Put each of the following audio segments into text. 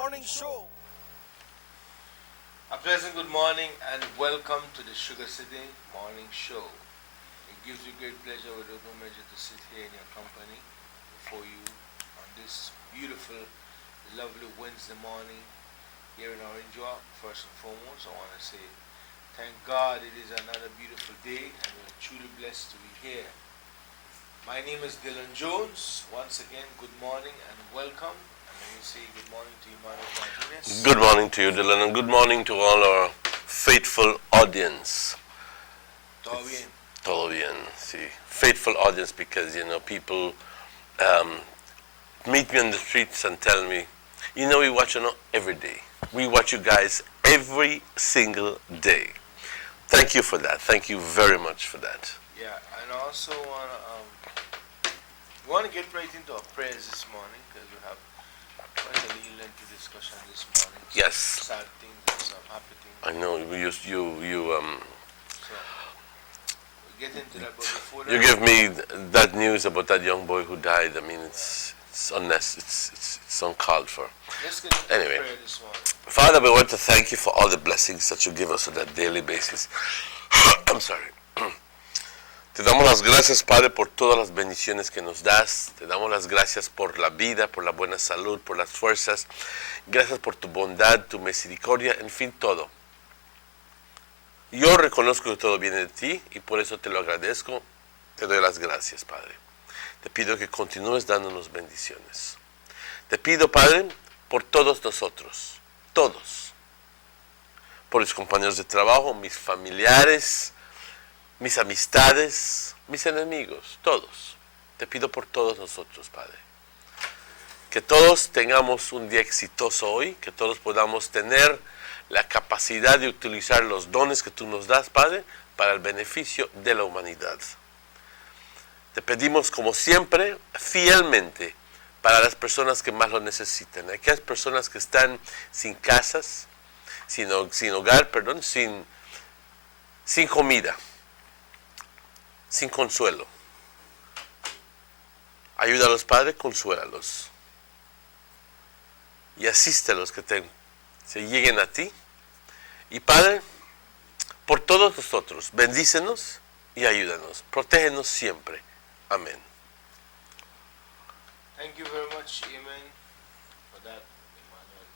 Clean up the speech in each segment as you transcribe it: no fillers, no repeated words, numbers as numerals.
Morning Show. A pleasant good morning and welcome to the Sugar City Morning Show. It gives me great pleasure without no measure to sit here in your company before you on this beautiful, lovely Wednesday morning here in Orange Walk. First and foremost, I want to say thank God it is another beautiful day and we're truly blessed to be here. My name is Dylan Jones. Once again, good morning and welcome. And let me say good morning to Emmanuel Martinez. Good morning to you, Dylan, and good morning to all our faithful audience. Todo bien. Todo bien, sí. Faithful audience because, people meet me on the streets and tell me, we watch you every day. We watch you guys every single day. Thank you for that. Thank you very much for that. Yeah, and I also want to get right into our prayers this morning because we have quite a little lengthy discussion this morning. Some Yes. sad things and some happy things. I know you So we'll get into that, but before that, you give me that news about that young boy who died. I mean, it's unnecessary. It's uncalled for. let's get into Anyway. prayer this morning. Father, we want to thank you for all the blessings that you give us on that daily basis. I'm sorry. Te damos las gracias, Padre, por todas las bendiciones que nos das. Te damos las gracias por la vida, por la buena salud, por las fuerzas. Gracias por tu bondad, tu misericordia, en fin, todo. Yo reconozco que todo viene de ti y por eso te lo agradezco. Te doy las gracias, Padre. Te pido que continúes dándonos bendiciones. Te pido, Padre, por todos nosotros, todos. Por mis compañeros de trabajo, mis familiares, mis amistades, mis enemigos, todos. Te pido por todos nosotros, Padre. Que todos tengamos un día exitoso hoy, que todos podamos tener la capacidad de utilizar los dones que tú nos das, Padre, para el beneficio de la humanidad. Te pedimos, como siempre, fielmente, para las personas que más lo necesitan. Aquellas personas que están sin casas, sin hogar, sin comida, sin consuelo. Ayúdalos, Padre, consuélalos. Y asístelos que se lleguen a ti. Y Padre, por todos nosotros, bendícenos y ayúdanos. Protégenos siempre. Amén. Thank you very much, Amen, for that, Emmanuel.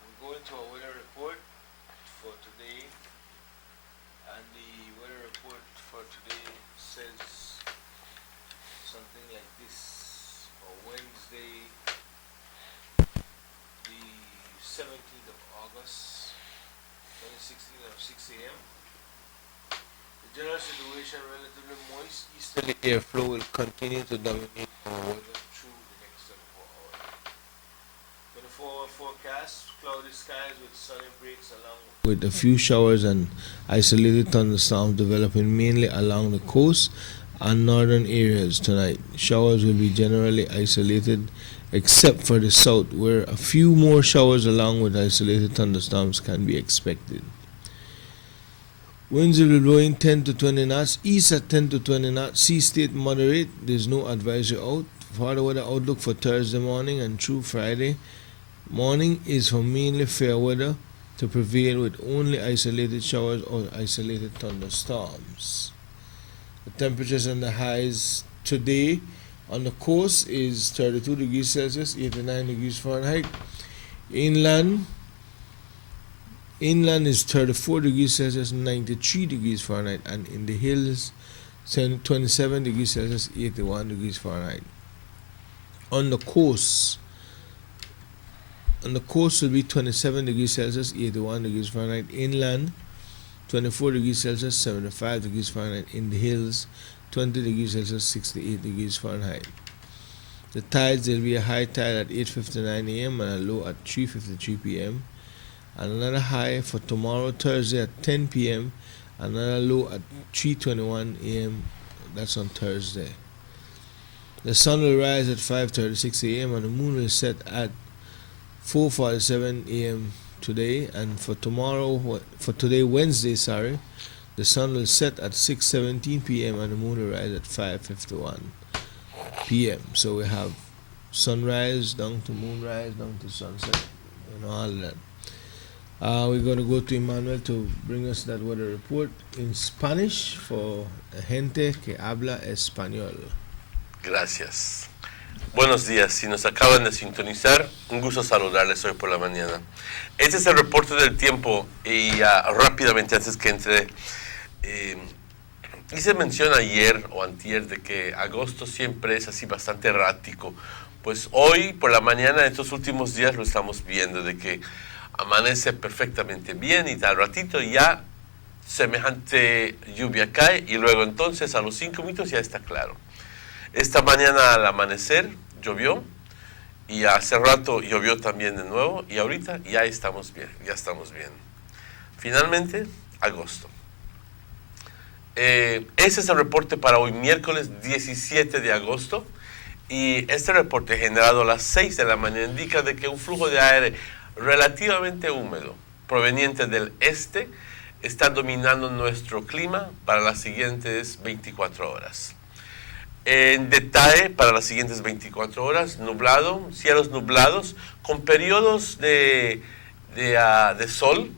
We're going to our weather report for today, and the weather report for today says something like this: for Wednesday, the 17th of August, 2016 at 6 a.m. The general situation relatively moist easterly airflow will continue to dominate our weather through the next 24 hours. 24-hour forecast, cloudy skies with sunny breaks along with a few showers and isolated thunderstorms developing mainly along the coast and northern areas tonight. Showers will be generally isolated except for the south where a few more showers along with isolated thunderstorms can be expected. Winds will be blowing 10 to 20 knots, east at 10 to 20 knots, sea state moderate. There's no advisory out. For the weather outlook for Thursday morning and through Friday morning is for mainly fair weather to prevail with only isolated showers or isolated thunderstorms. The temperatures and the highs today on the coast is 32 degrees Celsius, 89 degrees Fahrenheit. Inland is 34 degrees Celsius, 93 degrees Fahrenheit, and in the hills, 27 degrees Celsius, 81 degrees Fahrenheit. On the coast will be 27 degrees Celsius, 81 degrees Fahrenheit. Inland, 24 degrees Celsius, 75 degrees Fahrenheit. In the hills, 20 degrees Celsius, 68 degrees Fahrenheit. The tides, there will be a high tide at 8:59 a.m. and a low at 3:53 p.m. And another high for tomorrow, Thursday at 10 p.m. Another low at 3:21 a.m. That's on Thursday. The sun will rise at 5:36 a.m. and the moon will set at 4:47 a.m. today. And for today, Wednesday, the sun will set at 6:17 p.m. and the moon will rise at 5:51 p.m. So we have sunrise down to moonrise, down to sunset, all of that. We're going to go to Emmanuel to bring us that weather report in Spanish for gente que habla español. Gracias. Buenos días. Si nos acaban de sintonizar, un gusto saludarles hoy por la mañana. Este es el reporte del tiempo y rápidamente antes que entre, hice mención ayer o antier de que agosto siempre es así bastante errático. Pues hoy por la mañana, estos últimos días lo estamos viendo, de que amanece perfectamente bien y al ratito ya semejante lluvia cae y luego entonces a los 5 minutos ya está claro. Esta mañana al amanecer llovió y hace rato llovió también de nuevo y ahorita ya estamos bien, Finalmente, agosto. Ese es el reporte para hoy, miércoles 17 de agosto. Y este reporte generado a las 6 de la mañana indica de que un flujo de aire relativamente húmedo proveniente del este está dominando nuestro clima para las siguientes 24 horas. En detalle, para las siguientes 24 horas, nublado, cielos nublados, con periodos de sol.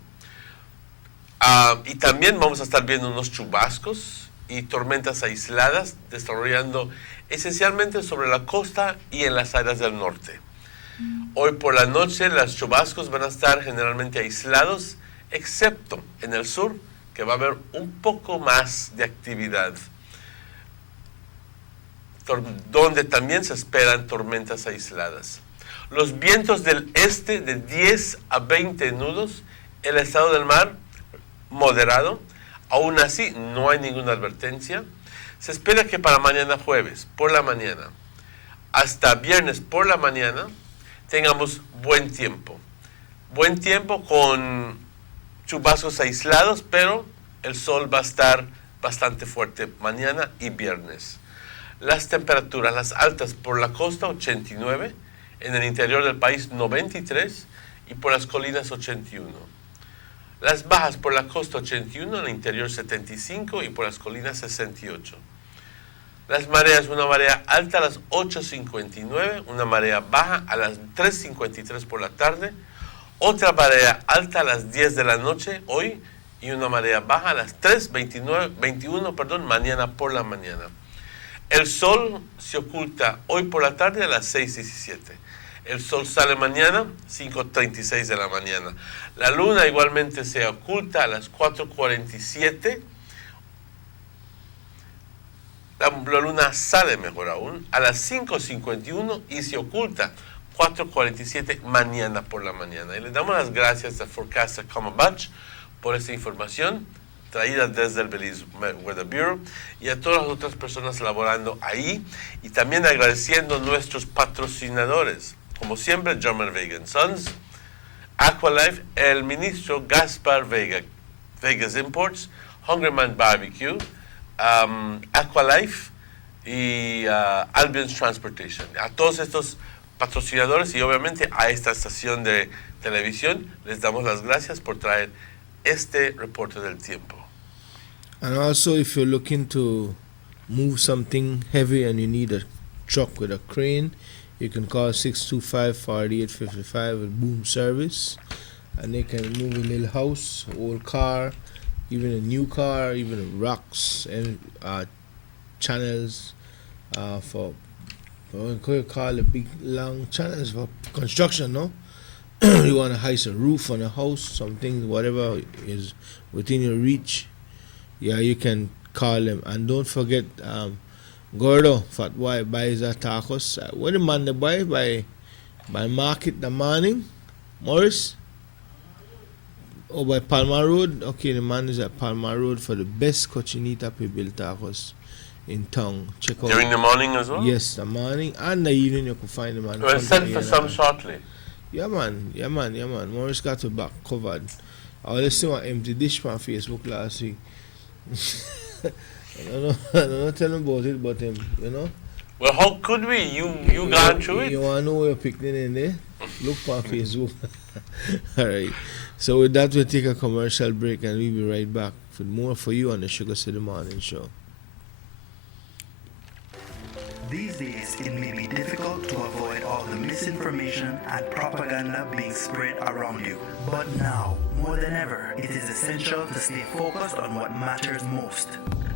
Y también vamos a estar viendo unos chubascos y tormentas aisladas desarrollando esencialmente sobre la costa y en las áreas del norte. Hoy por la noche los chubascos van a estar generalmente aislados, excepto en el sur, que va a haber un poco más de actividad, donde también se esperan tormentas aisladas. Los vientos del este de 10 a 20 nudos, el estado del mar moderado, aún así no hay ninguna advertencia. Se espera que para mañana jueves por la mañana hasta viernes por la mañana tengamos buen tiempo. Buen tiempo con chubascos aislados, pero el sol va a estar bastante fuerte mañana y viernes. Las temperaturas, las altas por la costa 89, en el interior del país 93 y por las colinas 81. Las bajas por la costa 81, en el interior 75 y por las colinas 68. Las mareas, una marea alta a las 8:59, una marea baja a las 3:53 por la tarde, otra marea alta a las 10 de la noche hoy y una marea baja a las 3:21 mañana por la mañana. El sol se oculta hoy por la tarde a las 6:17. El sol sale mañana 5:36 de la mañana. La luna igualmente se oculta a las 4:47. La luna sale, mejor aún, a las 5:51 y se oculta 4:47 mañana por la mañana. Y le damos las gracias a Forecaster Comabach por esta información traída desde el Belize Weather Bureau y a todas las otras personas laborando ahí, y también agradeciendo a nuestros patrocinadores, como siempre, German Vega Sons, Aqualife, el ministro Gaspar Vega, Vegas Imports, Hungryman Barbecue, Aqualife y Albion's Transportation. A todos estos patrocinadores y obviamente a esta estación de televisión les damos las gracias por traer este reporte del tiempo. And also, if you're looking to move something heavy and you need a truck with a crane, you can call 625-4855 with boom service, and they can move a little house, old car, even a new car, even rocks and channels for what you call the big long channels for construction, no? You want to heist a roof on a house, something, whatever is within your reach. Yeah, you can call them. And don't forget, Gordo, Fat Boy buys a tacos. What the man they buy? By Market the morning, Morris? Oh, by Palma Road? Okay, the man is at Palma Road for the best cochinita pibil tacos in town. Check out. During the morning as well? Yes, the morning and the evening you can find the man. We'll send for some shortly. Yeah, man. Morris got the back covered. I only see one empty dish on Facebook last week. I don't know tell him about it, but Well, how could we? You gone through it? You want to know where you're picking in there? Look on Facebook. All right. So with that, we'll take a commercial break and we'll be right back with more for you on the Sugar City Morning Show. These days, it may be difficult to avoid all the misinformation and propaganda being spread around you. But now, more than ever, it is essential to stay focused on what matters most: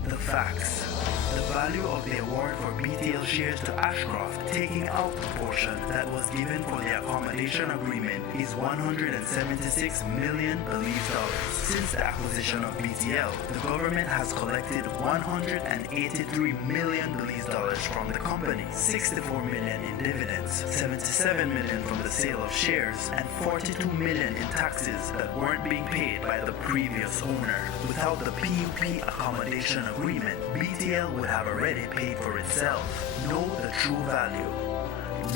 the facts. The value of the award for BTL shares to Ashcroft, taking out the portion that was given for the accommodation agreement, is $176 million believed dollars. Since the acquisition of BTL, the government has collected $183 million believed dollars from the company, $64 million in dividends, $77 million from the sale of shares, and $42 million in taxes that weren't being paid by the previous owner. Without the PUP accommodation agreement, BTL would have already paid for itself. Know the true value.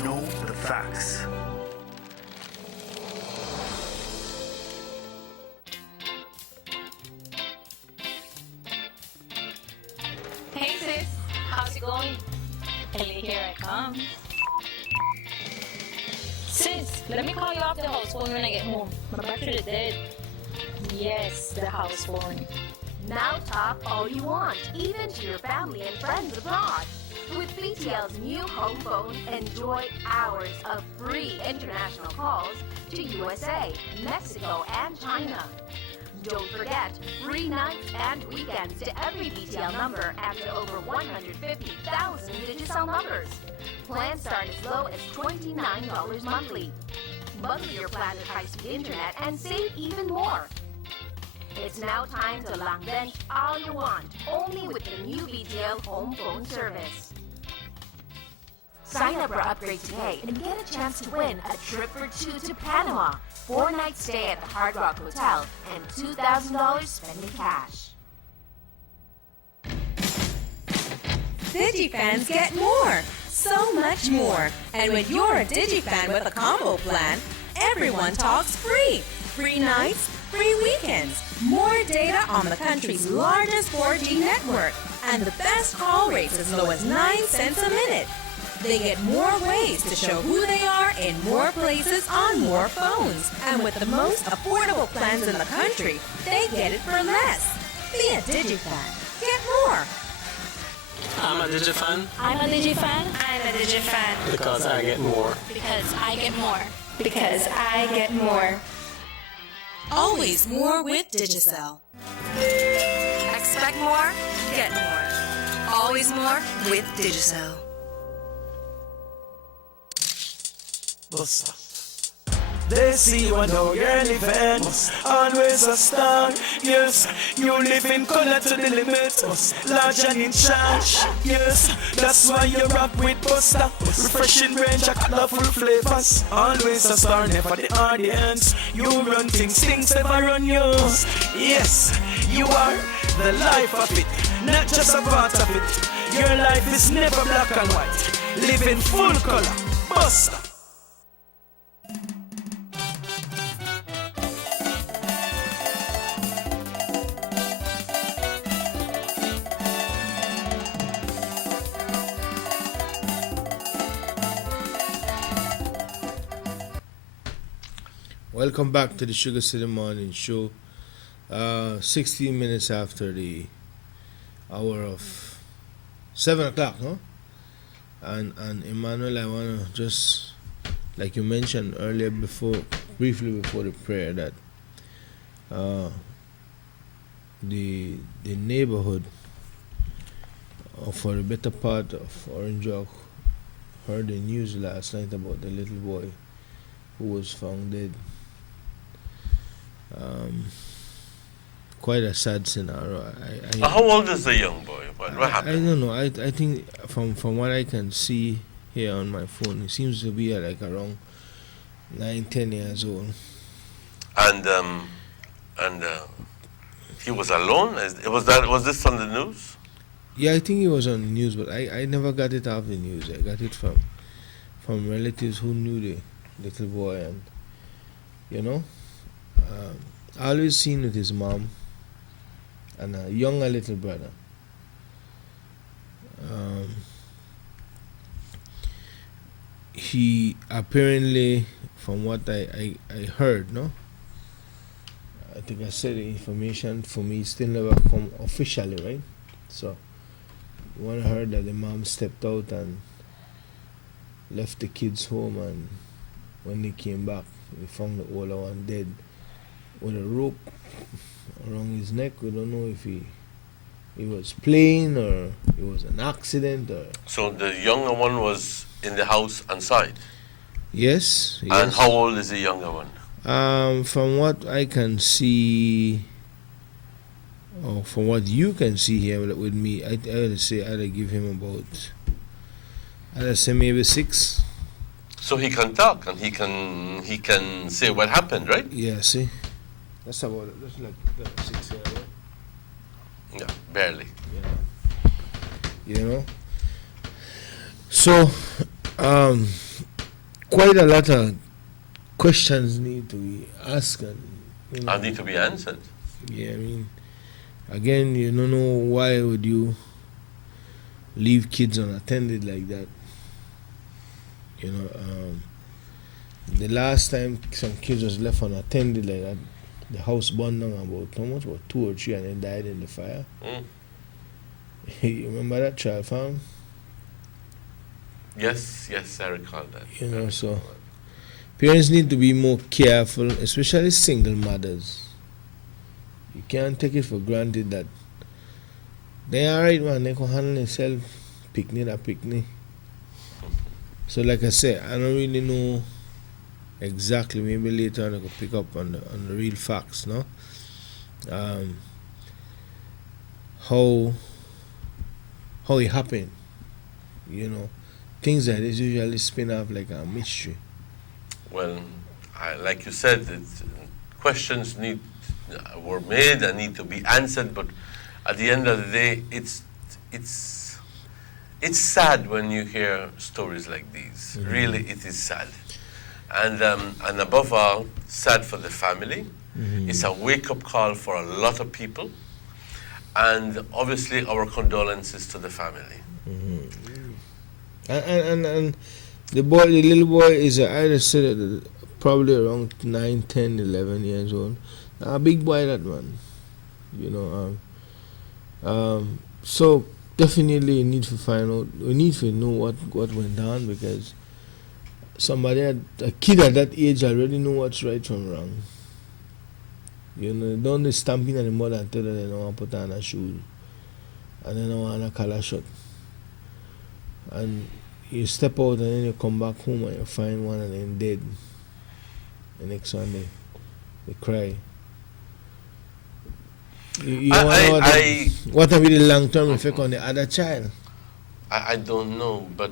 Know the facts. Hey sis, how's it going? Ellie, here I come. Sis, let me call you off the house phone when I get home. My battery is dead. Yes, the house phone. Now talk all you want, even to your family and friends abroad. With BTL's new home phone, enjoy hours of free international calls to USA, Mexico, and China. Don't forget, free nights and weekends to every BTL number and to over 150,000 Digicel numbers. Plans start as low as $29 monthly. Bundle your plan with high-speed internet and save even more. It's now time to lang bench all you want, only with the new BTL home phone service. Sign up or upgrade today and get a chance to win a trip for two to Panama, 4-night stay at the Hard Rock Hotel, and $2,000 spending cash. DigiFans get more, so much more. And when you're a DigiFan with a combo plan, everyone talks free. Free nights, free weekends, more data on the country's largest 4G network, and the best call rates as low as 9 cents a minute. They get more ways to show who they are in more places on more phones. And with the most affordable plans in the country, they get it for less. Be a DigiFan. Get more. I'm a DigiFan. I'm a DigiFan. I'm a DigiFan. Because I get more. Because I get more. Because I get more. Always more with Digicel. Expect more, get more. Always more with Digicel. They see you and how you're living. Always a star, yes. You live in color to the limit. Large and in charge, yes. That's why you rock with Buster. Refreshing range of colorful flavors. Always a star, never the audience. You run things never run yours. Yes, you are the life of it, not just a part of it. Your life is never black and white. Live in full color, Buster. Welcome back to the Sugar City Morning Show. 16 minutes after the hour of 7 o'clock, no? And Emmanuel, I want to just, like you mentioned earlier, briefly before the prayer, that the neighborhood, for the better part of Orange Walk, heard the news last night about the little boy who was found dead. Quite a sad scenario. How old is the young boy? What I happened? don't know. I think from what I can see here on my phone, he seems to be like around 9-10 years old. And he was alone. Was this on the news? Yeah, I think he was on the news, but I never got it off the news. I got it from relatives who knew the little boy, and you know, I always seen with his mom and a younger little brother. He apparently, from what I heard, no, I think I said the information for me still never come officially, right? So when I heard that the mom stepped out and left the kids home, and when they came back, they found the older one dead with a rope around his neck. We don't know if he was playing or it was an accident or. So the younger one was in the house inside. Yes. And how old is the younger one? From what I can see, or from what you can see here with me, I would say I'd give him about, I'd say maybe 6. So he can talk and he can say what happened, right? Yeah, see? That's about it. That's like 6 here, right? Yeah, barely. Yeah. You know? So, quite a lot of questions need to be asked and, you know, And need to be answered. Yeah, I mean, again, you don't know why would you leave kids unattended like that. You know, the last time some kids was left unattended like that, the house burned down about how much? About 2 or 3, and then died in the fire. You remember that child farm? Yes, I recall that. You know, so parents need to be more careful, especially single mothers. You can't take it for granted that they alright, man, they can handle themselves, picnic. So like I said, I don't really know exactly. Maybe later on I could pick up on the real facts, no? How it happened, you know. Things like this usually spin off like a mystery. Well, like you said, questions were made and need to be answered, but at the end of the day, it's sad when you hear stories like these. Mm-hmm. Really, it is sad. And above all, sad for the family. Mm-hmm. It's a wake-up call for a lot of people. And obviously, our condolences to the family. Mm-hmm. And the little boy is, I'd say, probably around 9, 10, 11 years old. A big boy, that man. You know, so definitely we need to know what went on, because a kid at that age already know what's right from wrong. You know, don't stamp in the mud and tell them they don't want to put on a shoe and they don't want a collar shirt. And you step out and then you come back home and you find one and then dead. The next one they cry. You want to know what will be the long-term effect on the other child? I don't know, but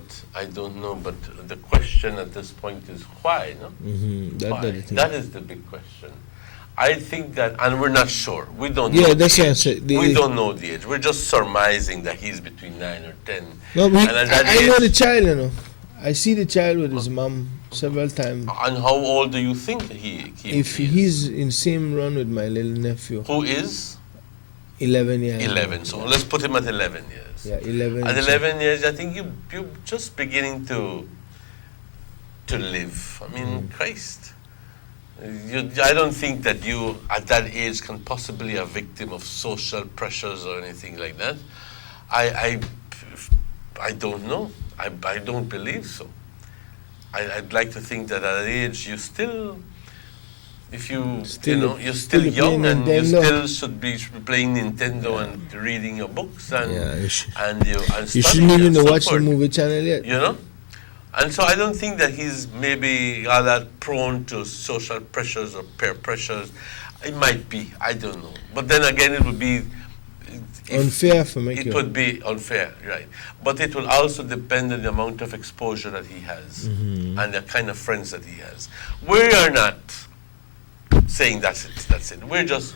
the question at this point is why, no? Mm-hmm. Why? That is the big question. I think that, and we're not sure. We don't know. Yeah, that's the answer. We don't know the age. We're just surmising that he's between 9 or 10. No, but I know the child, you know. I see the child with his mom several times. And how old do you think he If he's in same run with my little nephew. Who is? 11 years. 11. So let's put him at 11 years. Yeah, 11. At 11 years, I think you're just beginning to live. I mean, Christ. I don't think that you, at that age, can possibly be a victim of social pressures or anything like that. I don't know. I don't believe so. I'd like to think that at that age, you still, if you're still young and you still should be playing Nintendo and reading your books and you shouldn't even watch the movie channel yet. You know. And so I don't think that he's maybe all that prone to social pressures or peer pressures. It might be, I don't know. But then again, it would be unfair for me. It would be unfair, right? But it will also depend on the amount of exposure that he has and the kind of friends that he has. We are not saying that's it. We're just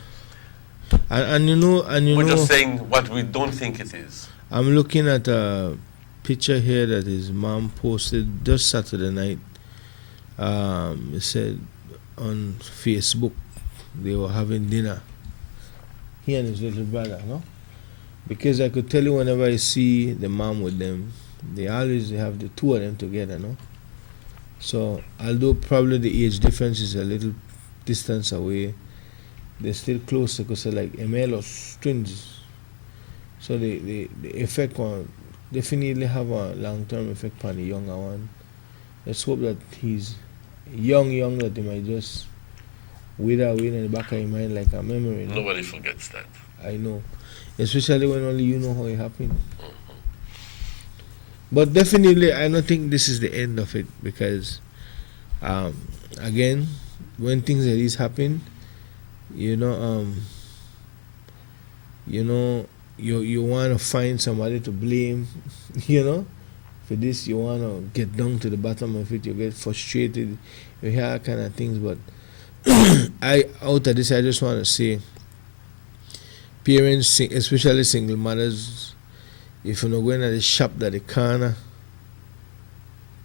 we're just saying what we don't think it is. I'm looking at a picture here that his mom posted just Saturday night. It said on Facebook they were having dinner, he and his little brother, no? Because I could tell you whenever I see the mom with them, they always have the two of them together, no? So although probably the age difference is a little distance away, they're still close because they're like gemelos, twins. So the effect on definitely have a long-term effect on the younger one. Let's hope that he's young, that he might just wither away in the back of your mind like a memory. No? Nobody forgets that. I know. Especially when only you know how it happened. But definitely, I don't think this is the end of it because, again, when things like this happen, you want to find somebody to blame, for this. You want to get down to the bottom of it. You get frustrated. You hear all kind of things. But out of this, I just want to say, parents, especially single mothers, if you're not going to the shop that the corner,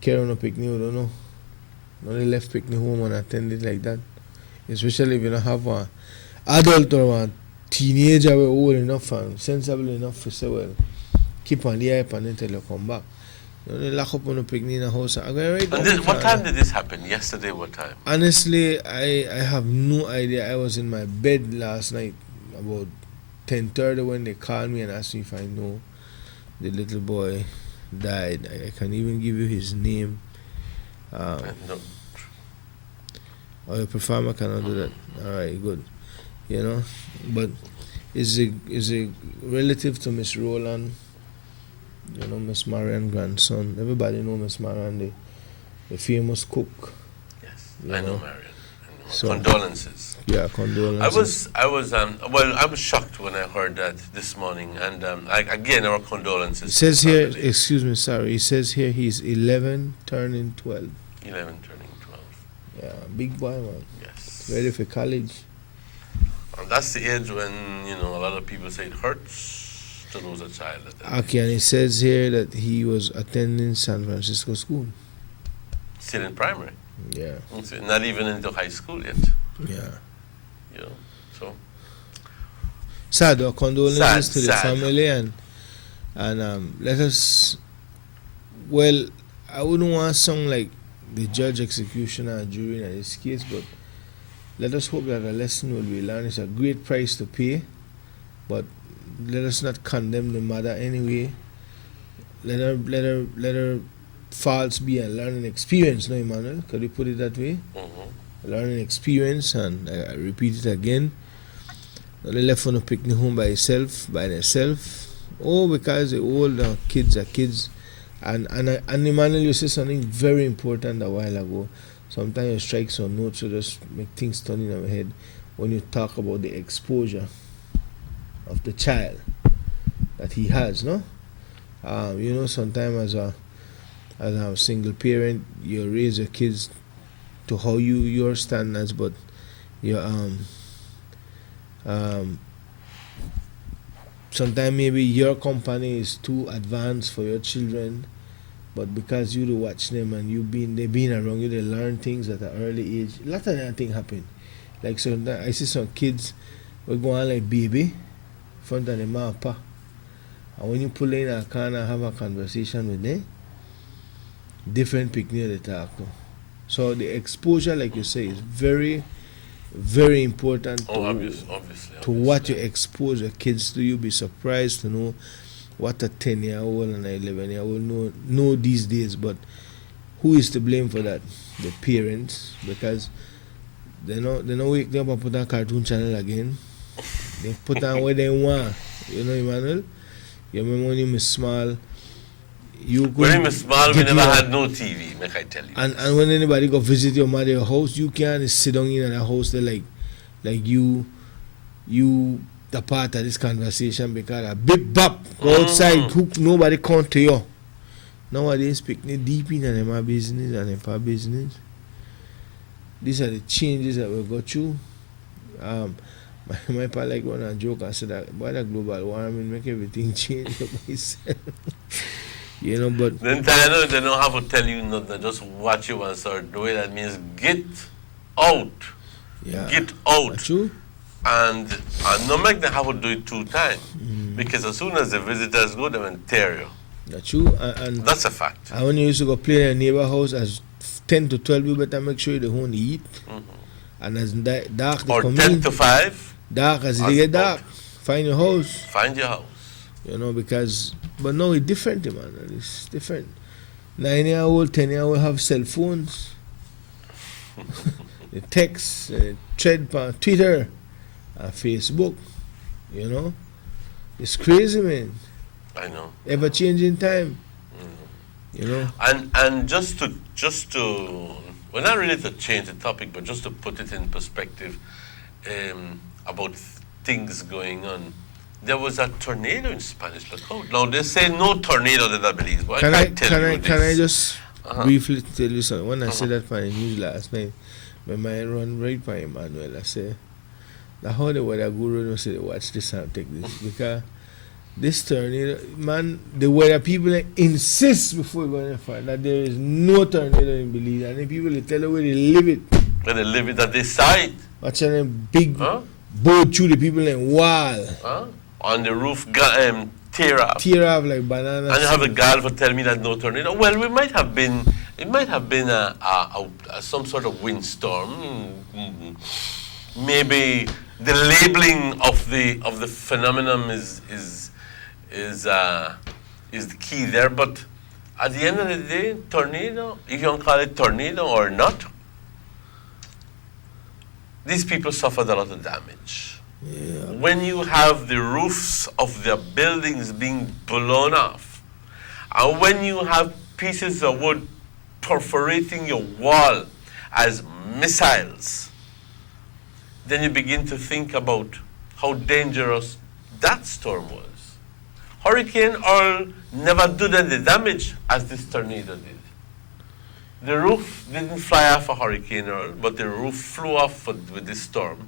carry on a picnic, you don't know. Only left picnic home unattended like that. Especially if you don't have an adult or a teenager who old enough and sensible enough to say, well, keep on the eye and until you come back. You only lock up on a picnic in a house. I'm going right And what time did this happen? Yesterday, what time? Honestly, I have no idea. I was in my bed last night about 10:30 when they called me and asked me if I know the little boy died. I can even give you his name. No. Or you prefer I cannot do that. Alright, good. But is a relative to Miss Roland, Miss Marian grandson. Everybody know Miss Marian, the famous cook. Yes, I know Marian. So, condolences. Yeah, condolences. I was shocked when I heard that this morning, and again, our condolences. It says here, excuse me, sorry. It says here he's 11 turning 12. 11 turning 12. Yeah, big boy, man. Yes. Ready for college. And that's the age when, a lot of people say it hurts to lose a child. Okay, and it says here that he was attending San Francisco school. Still in primary. Yeah. Not even into high school yet. Yeah. So. Sad, our condolences to the sad. family and let us. Well, I wouldn't want to sound like the judge, executioner, jury in this case, but let us hope that a lesson will be learned. It's a great price to pay, but let us not condemn the mother anyway. Let her faults be a learning experience, no, Emmanuel? Could you put it that way? Mm-hmm. A learning experience, and I repeat it again. Not left on a picnic home by themselves. Oh, because the older kids are kids. And Emmanuel, you said something very important a while ago. Sometimes you strike some notes to just make things turn in our head when you talk about the exposure of the child that he has, no? Sometimes as a single parent, you raise your kids to how your standards, but you sometimes maybe your company is too advanced for your children, but because you do watch them and they been around you, they learn things at an early age. A lot of that thing happen. Like I see some kids will go on like baby in front of the mama and papa, and when you pull in a corner and have a conversation with them, different picnic they talk to. So the exposure, like you say, is very, very important to what you expose your kids to. You'll be surprised to know what a 10-year-old and an 11-year-old know these days. But who is to blame for that? The parents, because they don't wake them up and put on cartoon channel again. They put on what they want. Emmanuel? You remember when you were small? When we were small, we never had no TV, make I tell you. And when anybody go visit your mother's house, you can't sit down in the house there like you the part of this conversation because a big bop go outside, nobody come to you. Nowadays, picnic deep in their business and their business. These are the changes that we go through. My pa like one a joke and said that by the global warming make everything change myself. But then they don't have to tell you nothing, just watch you and start doing. That means get out. Yeah. Get out. That's true. And not make them have to do it 2 times. Because as soon as the visitors go, they will tear you. That's true. And that's a fact. And when you used to go play in a neighbor house as 10 to 12, you better make sure you don't eat. And as dark or 10 to 5. Dark as they get dark. Find your house. Find your house. You know, because, but now it's different, man. It's different. 9-year-old, 10-year-old have cell phones. They text, they thread on Twitter, and Facebook. You know, it's crazy, man. I know. Ever changing time. You know. And just to well, not really to change the topic, but just to put it in perspective, about things going on. There was a tornado in Spanish Lookout. Now they say no tornado that I believe, but Can I I can't tell you can I this. just Uh-huh. briefly tell you something? When I said that for the news last night, my mind run right by Emmanuel. I said, "Now how the weather guru don't say watch this and take this because this tornado, man, the weather people insist before going far that there is no tornado in Belize, and the people they tell you where they live it. When they live it at this side, Watching them big huh? boat through the people in wall, Huh? On the roof, tear up. tear off like banana. And you have a seed. girl for telling me that no tornado. Well, it might have been some sort of windstorm. Maybe the labeling of the phenomenon is the key there. But at the end of the day, tornado, if you want to call it tornado or not, these people suffered a lot of damage. When you have the roofs of their buildings being blown off, and when you have pieces of wood perforating your wall as missiles, then you begin to think about how dangerous that storm was. Hurricane Earl never did any damage as this tornado did. The roof didn't fly off a Hurricane Earl, but the roof flew off with this storm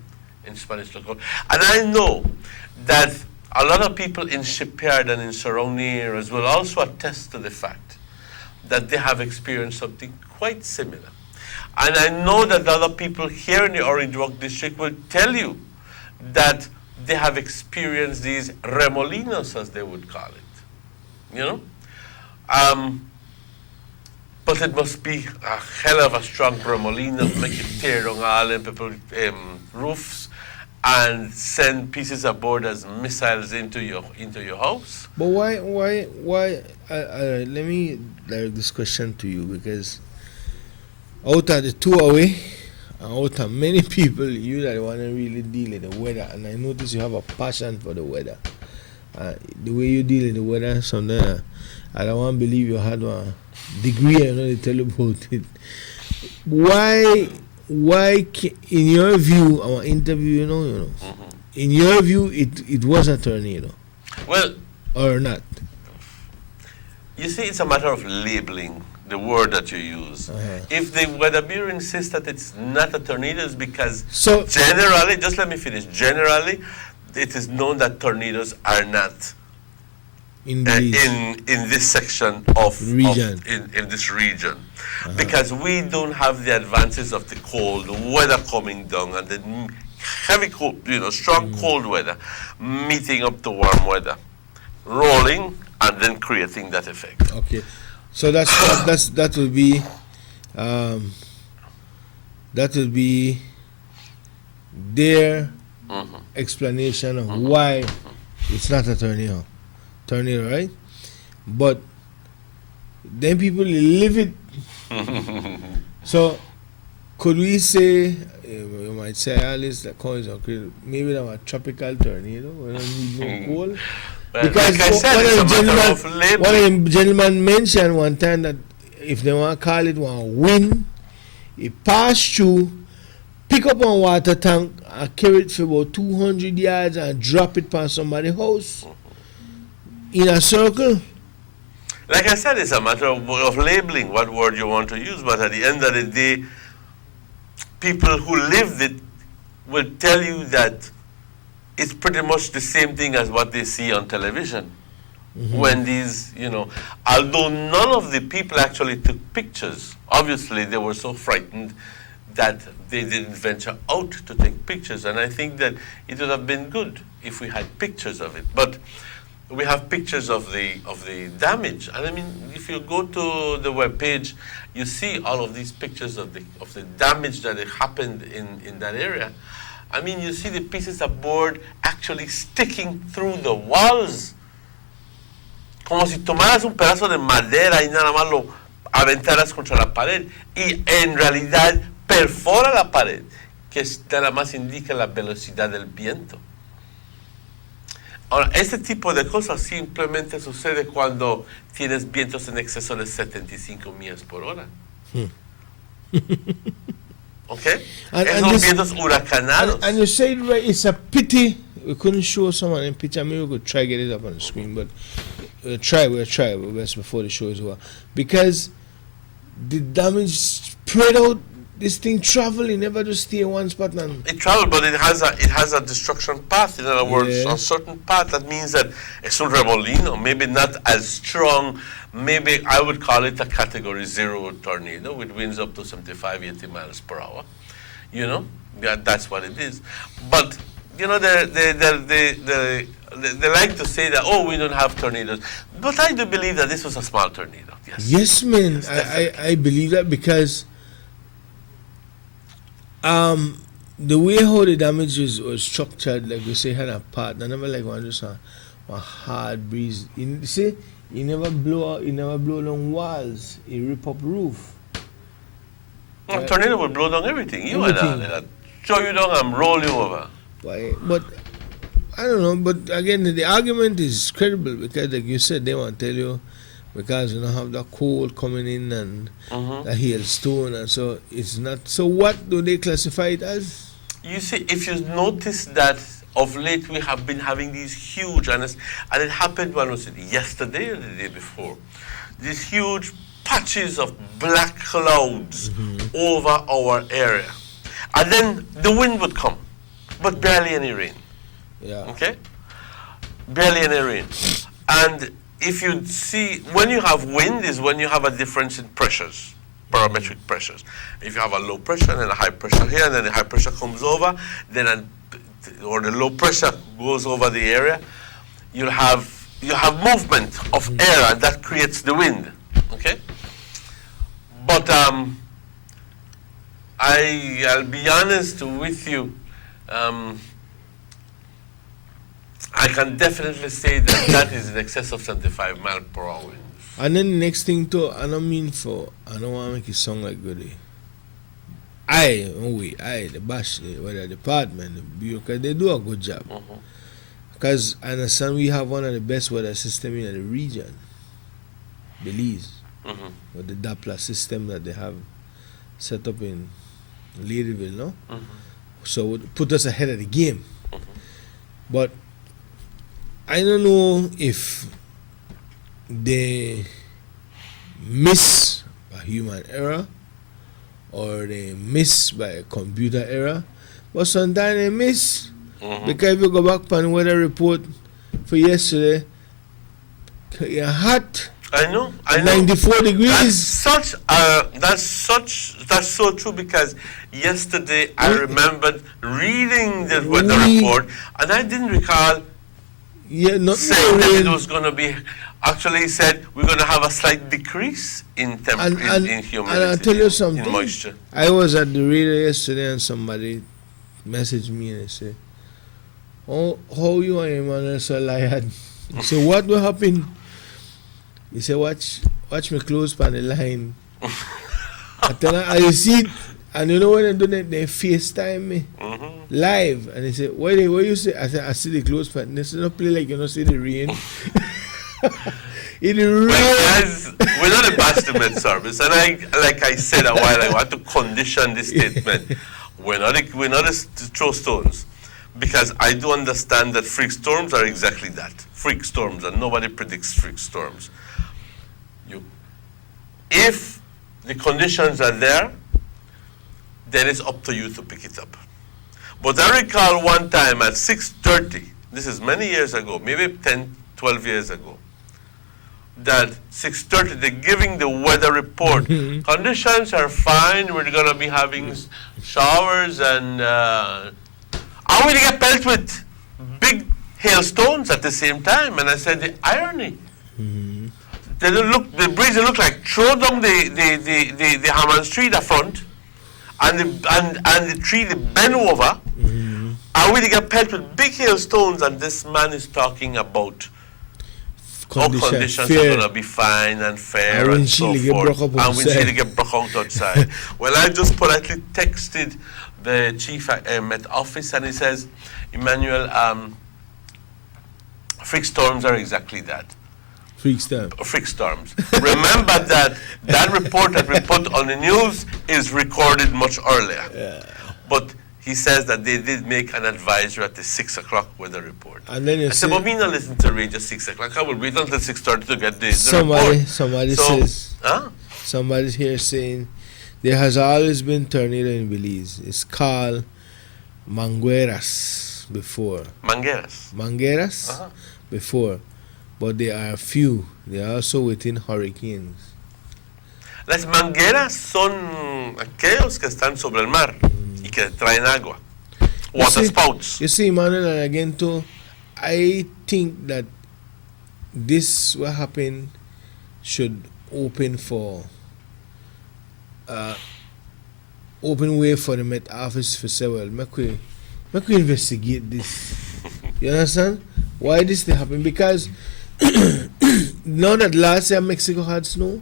in Spanish Lookout. And I know that a lot of people in Shipyard and in surrounding areas will also attest to the fact that they have experienced something quite similar. And I know that other people here in the Orange Walk District will tell you that they have experienced these remolinos, as they would call it. You know? But it must be a hell of a strong remolino to make you tear down all them people's roofs and send pieces of board as missiles into your house. But why? Let me direct this question to you because out of the two away, and out of many people, you that want to really deal with the weather, and I notice you have a passion for the weather. The way you deal with the weather, sometimes I don't want to believe you had a degree. I know they tell you about it. Why? In your view, our interview, you know, in your view, it was a tornado, Well, or not? you see, it's a matter of labeling the word that you use. If the Weather Bureau insists that it's not a tornado, it's because So- generally, just let me finish. Generally, it is known that tornadoes are not In Belize. in this section of Region. in this region, because we don't have the advances of the cold weather coming down and the heavy cold, strong cold weather meeting up the warm weather, rolling and then creating that effect. Okay, so that would be their explanation of why it's not a tornado, right? But then people live it. So could we say, you might say, Alice, that cause okay, maybe that was a tropical tornado, we don't need no cold. Well, Because like I said, it's a matter of one labeling. of the gentlemen mentioned one time that if they want to call it one wind, it pass through, pick up one water tank and carry it for about 200 yards and drop it past somebody's house in a circle. Like I said, it's a matter of labeling what word you want to use, but at the end of the day, people who lived it will tell you that it's pretty much the same thing as what they see on television. When these, although none of the people actually took pictures, obviously they were so frightened that they didn't venture out to take pictures. And I think that it would have been good if we had pictures of it. But we have pictures of the damage. And I mean, if you go to the webpage, you see all of these pictures of the damage that happened in that area. I mean, you see the pieces of board actually sticking through the walls como si tomaras un pedazo de madera y nada más lo aventaras contra la pared y en realidad perfora la pared, que nada más indica la velocidad del viento. Ahora, este tipo de cosas simplemente sucede cuando tienes vientos en exceso de 75 millas por hora. ¿Ok? Esos vientos huracanados. And you said, right, it's a pity we couldn't show someone in picture. Maybe we could try to get it up on the screen, but we'll try best before the show is over. Because the damage spread out, this thing traveling, never just stay in one spot. And It travels, but it has a destruction path. In other words, Yeah. a certain path. That means that it's un remolino, maybe not as strong. Maybe I would call it a category 0 tornado with winds up to 75, 80 miles per hour. You know, yeah, that's what it is. But you know, they like to say that, oh, we don't have tornadoes. But I do believe that this was a small tornado. Yes. yes, man, Yes, I believe that because the way how the damage was structured, like we say, had a path. I never like one just a hard breeze. You see, you never blow down walls. You rip up roof. A tornado will blow down everything. You Everything. and I throw you down and roll you over. But I don't know. But again, the argument is credible because, like you said, they want to tell you because you don't have the cold coming in and the hailstone, and so it's not. So what do they classify it as? You see, if you notice that of late we have been having these huge, and it happened, when was it, yesterday or the day before? These huge patches of black clouds over our area. And then the wind would come, but barely any rain. Yeah. Okay? Barely any rain. And if you see, when you have wind is when you have a difference in pressures, barometric pressures. If you have a low pressure and then a high pressure here, and then the high pressure comes over, or the low pressure goes over the area, you have movement of air, and that creates the wind. Okay? But I'll be honest with you. I can definitely say that is in excess of 75 miles per hour winds. And then the next thing too, I don't want to make it sound like good. The bash, the department, the bureaucrats, they do a good job. Because I understand we have one of the best weather systems in the region, Belize, with the Doppler system that they have set up in Ladyville, no? So it would put us ahead of the game. But I don't know if they miss by human error or they miss by a computer error, but sometimes they miss because if you go back on weather report for yesterday, you're hot. I know. 94 degrees. That's so true, because yesterday I remembered reading the weather report and I didn't recall saying that it was going to be. Actually, he said we're going to have a slight decrease in temperature, in humidity, and I'll tell you something. in moisture. I was at the radio yesterday and somebody messaged me and they said, "Oh, how you are, Emmanuel Salayad?" I said, "What will happen?" He said, watch me close on the line. I tell her, I see it, and you know when they do that, they FaceTime me live. And they say, what you say? I said, I see the close part. And they say, don't play like you don't see the rain. In the rain. We're not a bastard service, and like I said a while, I want to condition this statement. We're not to throw stones, because I do understand that freak storms are exactly that, freak storms, and nobody predicts freak storms. If the conditions are there, then it's up to you to pick it up. But I recall one time at 6:30, this is many years ago, maybe 10, 12 years ago, that 6:30 they're giving the weather report. Conditions are fine, we're going to be having showers, and are we going to get pelted with big hailstones at the same time? And I said, the irony. The breeze look like throw down the Hammond tree, the front, and the tree, the bend over. And we get pelted with big hailstones, and this man is talking about conditions are fair. going to be fine and fair And and so windshield get forth. broke up And windshield outside. get broke out outside. Well, I just politely texted the chief at Met office, and he says, Emmanuel, freak storms are exactly that. Freak stuff. Freak storms. Remember that report that we put on the news is recorded much earlier. But he says that they did make an advisory at the 6 o'clock weather report. And then you I said, say- but me not listen to radio 6 o'clock. I will wait until 6:30 to get the Somebody report. says, Huh? somebody's here saying, there has always been tornado in Belize. It's called mangueras before. Mangueras. Mangueras Uh-huh. before. But there are few. They are also within hurricanes. Las mangueras son aquellos que están sobre el mar y que traen agua. Water spouts. You see, Manuel, and again too, I think that this what happened should open for open way for the Met Office for say, well, make we investigate this. You understand? Why this thing happen? Because now that last year Mexico had snow,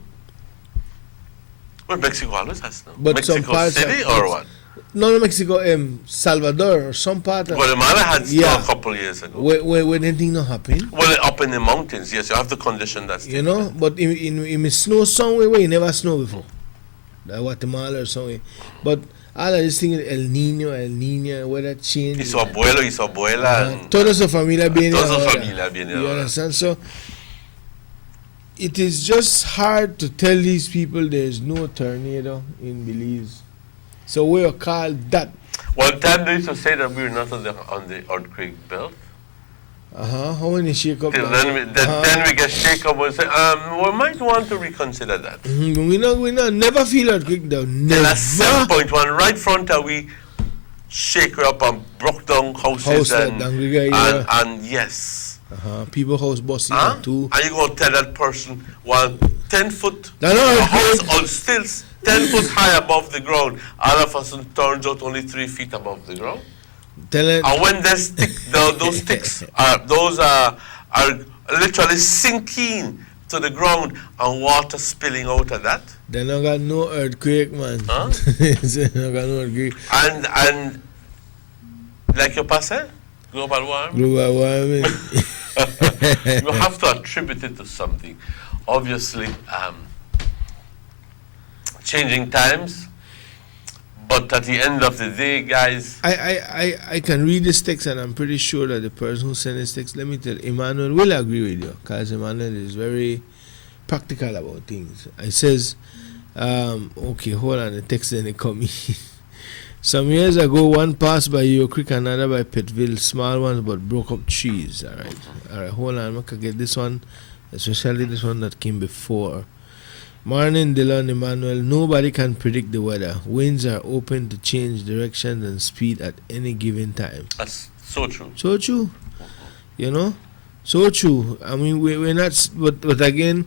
Well, Mexico always has snow. but some Mexico parts City of- or what? no Mexico, Salvador or some part of Guatemala had snow Yeah. a couple years ago. where anything not happen. Well, up in the mountains, yes, you have the condition that's You know, but in snow somewhere where you never snow before. Like Guatemala or somewhere. But all of this thing El Niño, weather change. Y su abuelo y su abuela. and- Toda su familia viene Toda su ahora. familia viene You ahora. understand? So it is just hard to tell these people there's no tornado in Belize. So we are called that. One time they used to say that we were not on the earthquake belt. How many shake up? Till then we get shaken up and say, we might want to reconsider that. We not never feel earthquake though. Then at some Never. point, one right front of we shake her up and broke down houses House that and, Dangriga, yeah. and yes. People house busting Huh? too. And you go tell that person one 10-foot No, no, a house earthquake. on stilts 10 foot high above the ground, all of a sudden turns out only 3 feet above the ground. Tell it. And when they stick, those sticks are literally sinking to the ground and water spilling out of that. They don't got no earthquake, man. Huh? They don't got no earthquake. And like your pastor, global warming, Global warming. you have to attribute it to something. Obviously, changing times. But at the end of the day, guys, I can read this text and I'm pretty sure that the person who sent this text, let me tell Emmanuel will agree with you because Emmanuel is very practical about things. It says, okay, hold on, the text then it come in. Some years ago, one passed by Yo Creek, another by Pittville, small ones but broke up trees. All right, hold on, I can get this one, especially this one that came before. Morning, Dylan, Emmanuel. Nobody can predict the weather. Winds are open to change direction and speed at any given time. that's so true. So true. You know? So true. I mean, we're not, but again,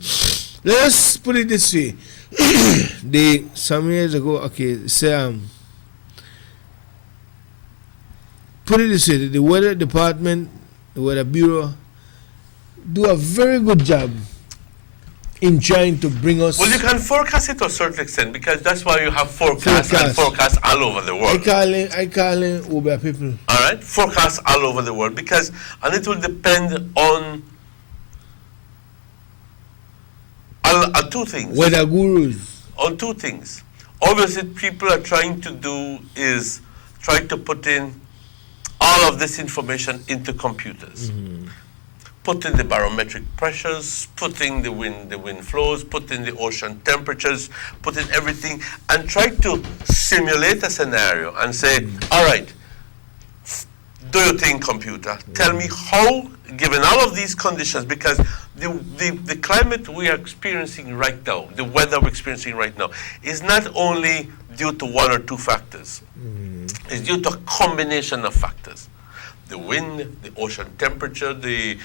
let us put it this way. Some years ago, okay, say, put it this way, the weather department, the weather bureau, do a very good job in trying to bring us. Well, you can forecast it to a certain extent because that's why you have forecasts and forecasts all over the world. I call him Uber people. All right, forecasts all over the world because, and it will depend on two things. Weather gurus. On two things. Obviously, people are trying to do is trying to put in all of this information into computers. Put in the barometric pressures, put in the wind flows, put in the ocean temperatures, put in everything, and try to simulate a scenario and say, all right, do your thing, computer. Tell me how, given all of these conditions, because the climate we are experiencing right now, the weather we're experiencing right now, is not only due to one or two factors. It's due to a combination of factors. The wind, the ocean temperature, the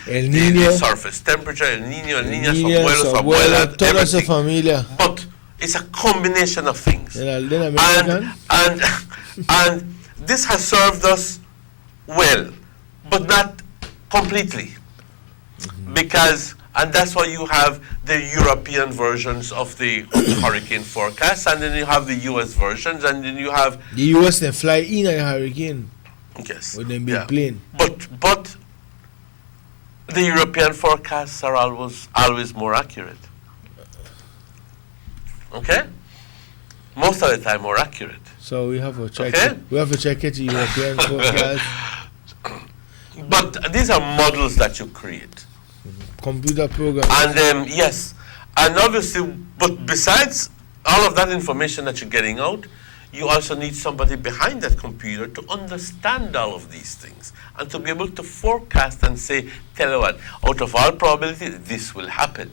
surface temperature, El Niño, su abuelo, su abuela, toda su everything. familia. But it's a combination of things. And this has served us well, but not completely. Because And that's why you have the European versions of the hurricane forecast, and then you have the US versions, and then you have... The US, they fly in a hurricane. Yes. With them big plane. But the European forecasts are always more accurate. Okay? Most of the time more accurate. So we have to check Okay. we have to check it, European forecast. But these are models that you create. Computer program. And yes, and obviously, but besides all of that information that you're getting out, you also need somebody behind that computer to understand all of these things and to be able to forecast and say, tell you what, out of all probability, this will happen.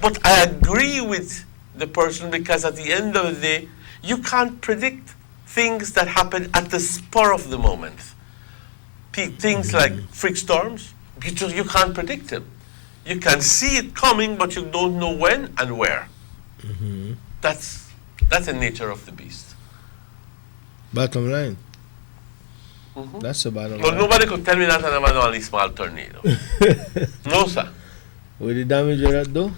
But I agree with the person, because at the end of the day, you can't predict things that happen at the spur of the moment. Things like freak storms, you can't predict them. You can see it coming, but you don't know when and where. That's the nature of the beast. Bottom line. That's the bottom But line. nobody could tell me that I never know only small tornado. No, sir. With the damage of that though?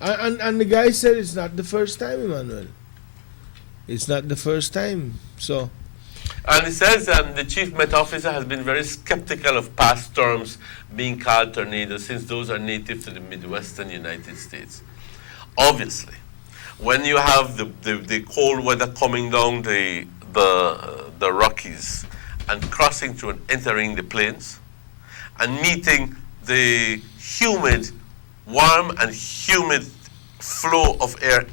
And the guy said it's not the first time, Emmanuel. It's not the first time. So And it says the chief met officer has been very skeptical of past storms being called tornadoes, since those are native to the Midwestern United States. Obviously, when you have the cold weather coming down the Rockies and crossing through and entering the plains and meeting the warm and humid flow of air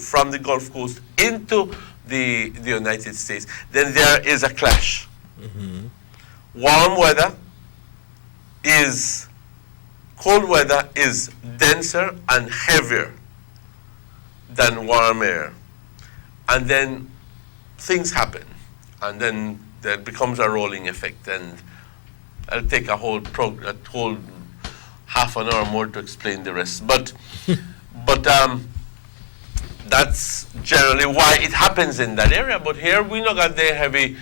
from the Gulf Coast into the United States, then there is a clash. Cold weather is denser and heavier than warm air. And then things happen. And then there becomes a rolling effect. And I'll take a whole half an hour more to explain the rest. But that's generally why it happens in that area. But here we not got the heavy,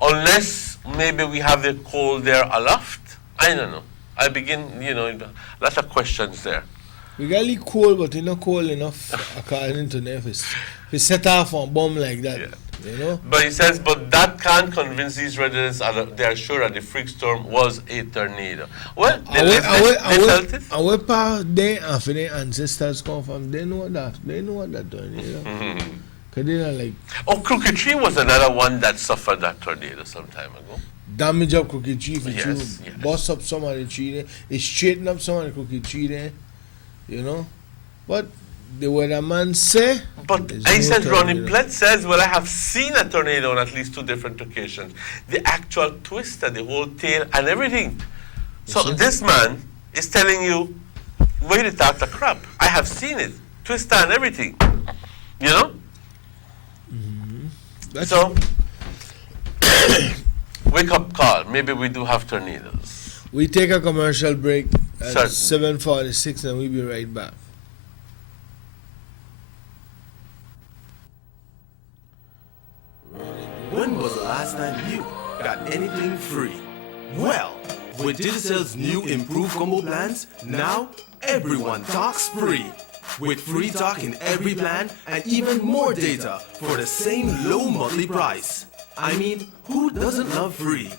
unless maybe we have the cold there aloft. I don't know. I begin, lots of questions there. we got it cold, but it's not cold enough according to Nevis. We set off on bomb like that. Yeah. But he says, but that can't convince these residents they are sure that the freak storm was a tornado. Well, they felt it. And where part they and for their ancestors come from, they know that. They know what that tornado. Because they not like... Oh, Crooked Tree was another one that suffered that tornado some time ago. Damage up Crooked Tree for Yes. bust up some of the tree there. It straighten up some of the Crooked Tree there. But the weatherman say... But there's I no said, Ronnie tornado. Plett says, well, I have seen a tornado on at least 2 different occasions. The actual twister, the whole tail, and everything. So this man is telling you, where you talk the crap. I have seen it, twister and everything. So, wake up call. Maybe we do have tornadoes. We take a commercial break at Certainly. 7:46 and we'll be right back. When was the last time you got anything free? Well, with Digicel's new improved combo plans, now everyone talks free. With free talk in every plan and even more data for the same low monthly price. I mean, who doesn't love free?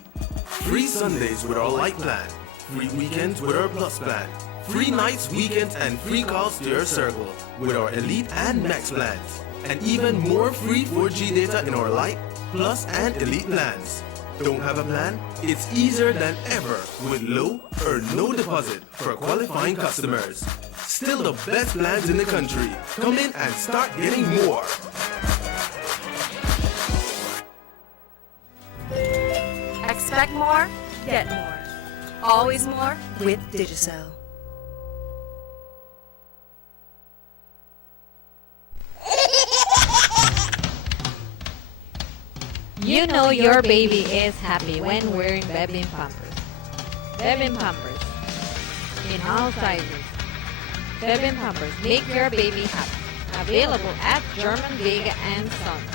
Free Sundays with our light plan, free weekends with our plus plan, free nights, weekends, and free calls to your circle with our elite and max plans, and even more free 4G data in our light, plus, and elite plans. Don't have a plan? It's easier than ever with low or no deposit for qualifying customers. Still the best plans in the country. Come in and start getting more. Expect more, Get more. Always more with Digicel. You know your baby is happy when wearing Bebin Pampers. Bebin Pampers. In all sizes. Bebin Pampers make your baby happy. Available at German Vega and Sons.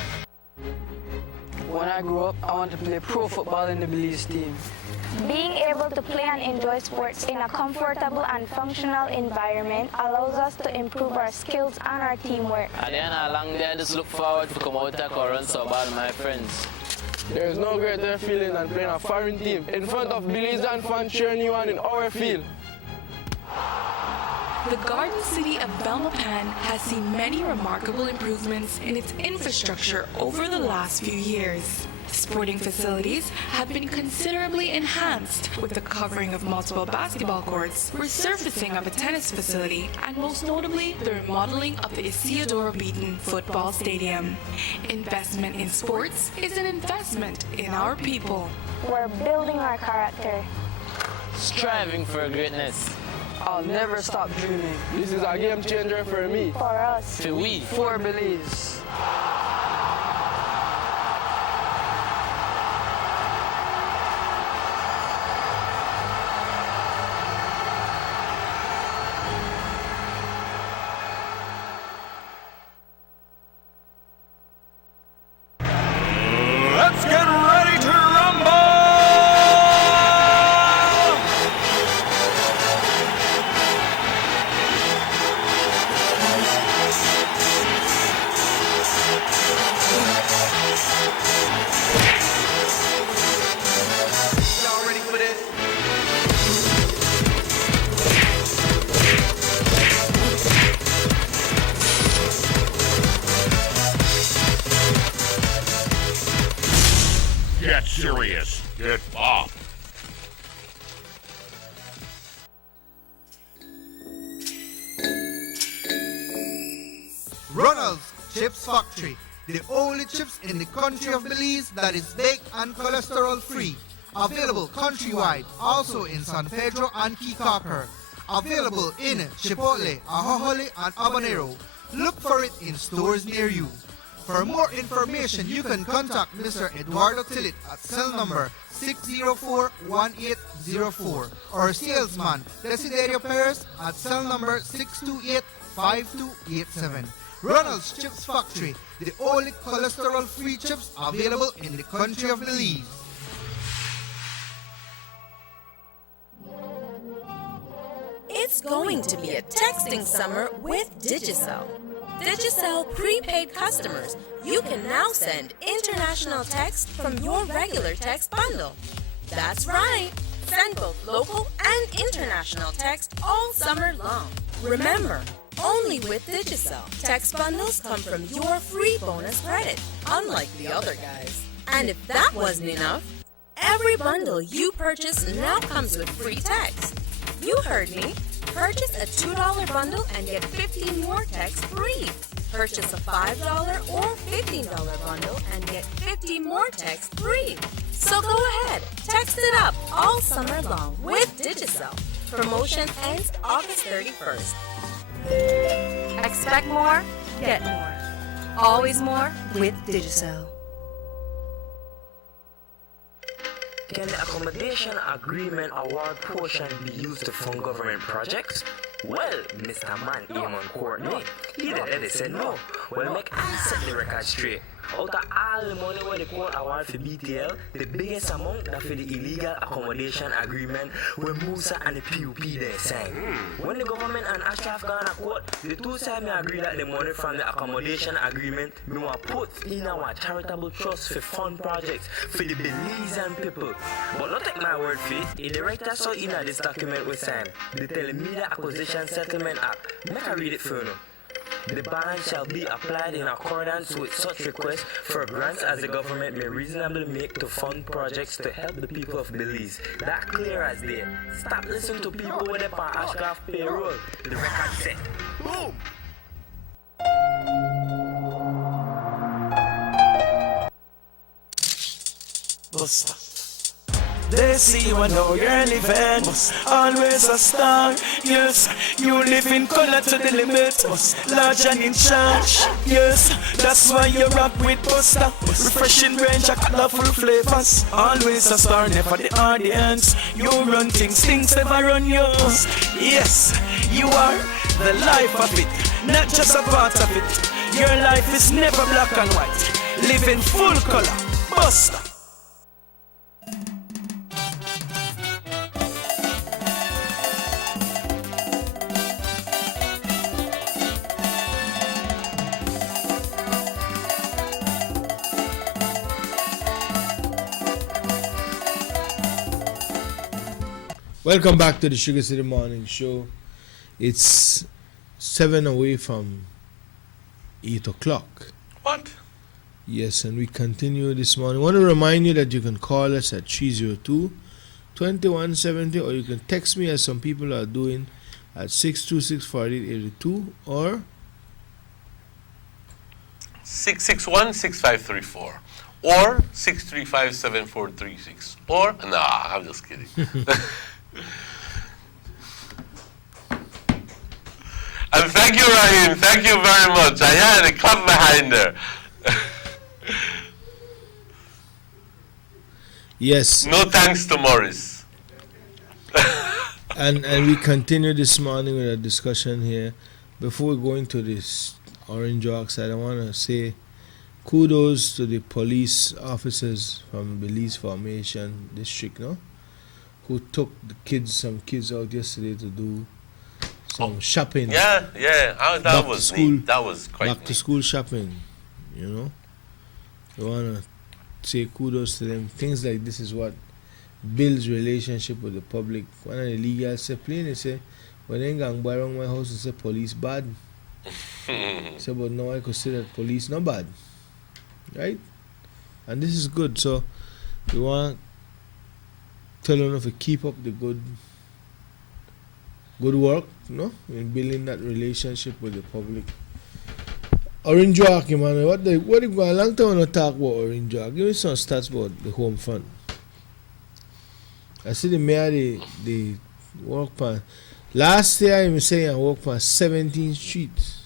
When I grow up, I want to play pro football in the Belize team. Being able to play and enjoy sports in a comfortable and functional environment allows us to improve our skills and our teamwork. At the end of a long day, I just look forward to come out and run so bad with my friends. There is no greater feeling than playing a foreign team in front of Belizean fans cheering you on in our field. The Garden City of Belmopan has seen many remarkable improvements in its infrastructure over the last few years. Sporting facilities have been considerably enhanced with the covering of multiple basketball courts, resurfacing of a tennis facility, and most notably the remodeling of the Isidoro Beaton Football Stadium. Investment in sports is an investment in our people. We're building our character. Striving for greatness. I'll never stop dreaming. This is a game changer for me. For us. For we. For Belize. Let's get ready to rumble! Y'all ready for this? Get serious. Get up. Ronald's Chips Factory, the only chips in the country of Belize that is baked and cholesterol free. Available countrywide, also in San Pedro and Kikaker. Available in Chipotle, Ahohole, and Habanero. Look for it in stores near you. For more information, you can contact Mr. Eduardo Tillit at cell number 604-1804 or salesman Desiderio Perez at cell number 628-5287. Ronald's Chips Factory, the only cholesterol-free chips available in the country of Belize. It's going to be a texting summer with Digicel. Digicel prepaid customers, you can now send international text from your regular text bundle. That's right, send both local and international text all summer long. Remember, only with Digicel, text bundles come from your free bonus credit, unlike the other guys. And if that wasn't enough, every bundle you purchase now comes with free text. You heard me. Purchase a $2 bundle and get 15 more texts free. Purchase a $5 or $15 bundle and get 50 more texts free. So go ahead, text it up all summer long with Digicel. Promotion ends August 31st. Expect more, get more. Always more with Digicel. Can the accommodation agreement award portion be used to fund government projects? Well, Mr. Man Eamon Courtney, he did said no. Well, make I set the record straight. Out of all the money where the court award for BTL, the biggest amount that for the illegal accommodation agreement where Musa and the PUP they signed. When the government and Ashraf gone to court, the two sides may agree that the money from the accommodation agreement may want put in our charitable trust for fund projects for the Belizean people. But not take my word for it, the director saw in this document with Sam, the Telemedia Acquisition Settlement Act. Make I read it for you. The balance shall be applied in accordance with such requests for grants as the government may reasonably make to fund projects to help the people of Belize. That clear as day. Stop listening to people when they're on Ashcraft payroll. The record set. Boom! Buster. They see you and know you're living. Always a star. Yes, you live in color to the limit. Large and in charge. Yes, that's why you rock with Buster. Refreshing range of colorful flavors. Always a star, never the audience. You run things never run yours. Yes, you are the life of it, not just a part of it. Your life is never black and white. Live in full color. Buster. Welcome back to the Sugar City Morning Show. It's 7 away from 8 o'clock. What? Yes, and we continue this morning. I want to remind you that you can call us at 302-2170, or you can text me, as some people are doing, at 626-4882 or 661-6534 or 635-7436 or I'm just kidding. And thank you, Rahim. Thank you very much. I had a clap behind there. Yes. No thanks to Morris. and we continue this morning with a discussion here. Before we go into this Orange Oxide, I want to say kudos to the police officers from Belize Formation District, no? Who took some kids out yesterday to do some shopping. Yeah. That was neat. That was quite back to school shopping, you know. I want to say kudos to them. Things like this is what builds relationship with the public. One of the legal say plain, they say, when they gang by around my house, they say police bad. So, but now I consider that police not bad. Right? And this is good. So we want to tell them to keep up the good work, in building that relationship with the public. Orange Walk, man. What you got a long time to talk about Orange Walk? Give me some stats about the home front. I see the mayor they walk past. Last year he was saying I walked past 17 streets.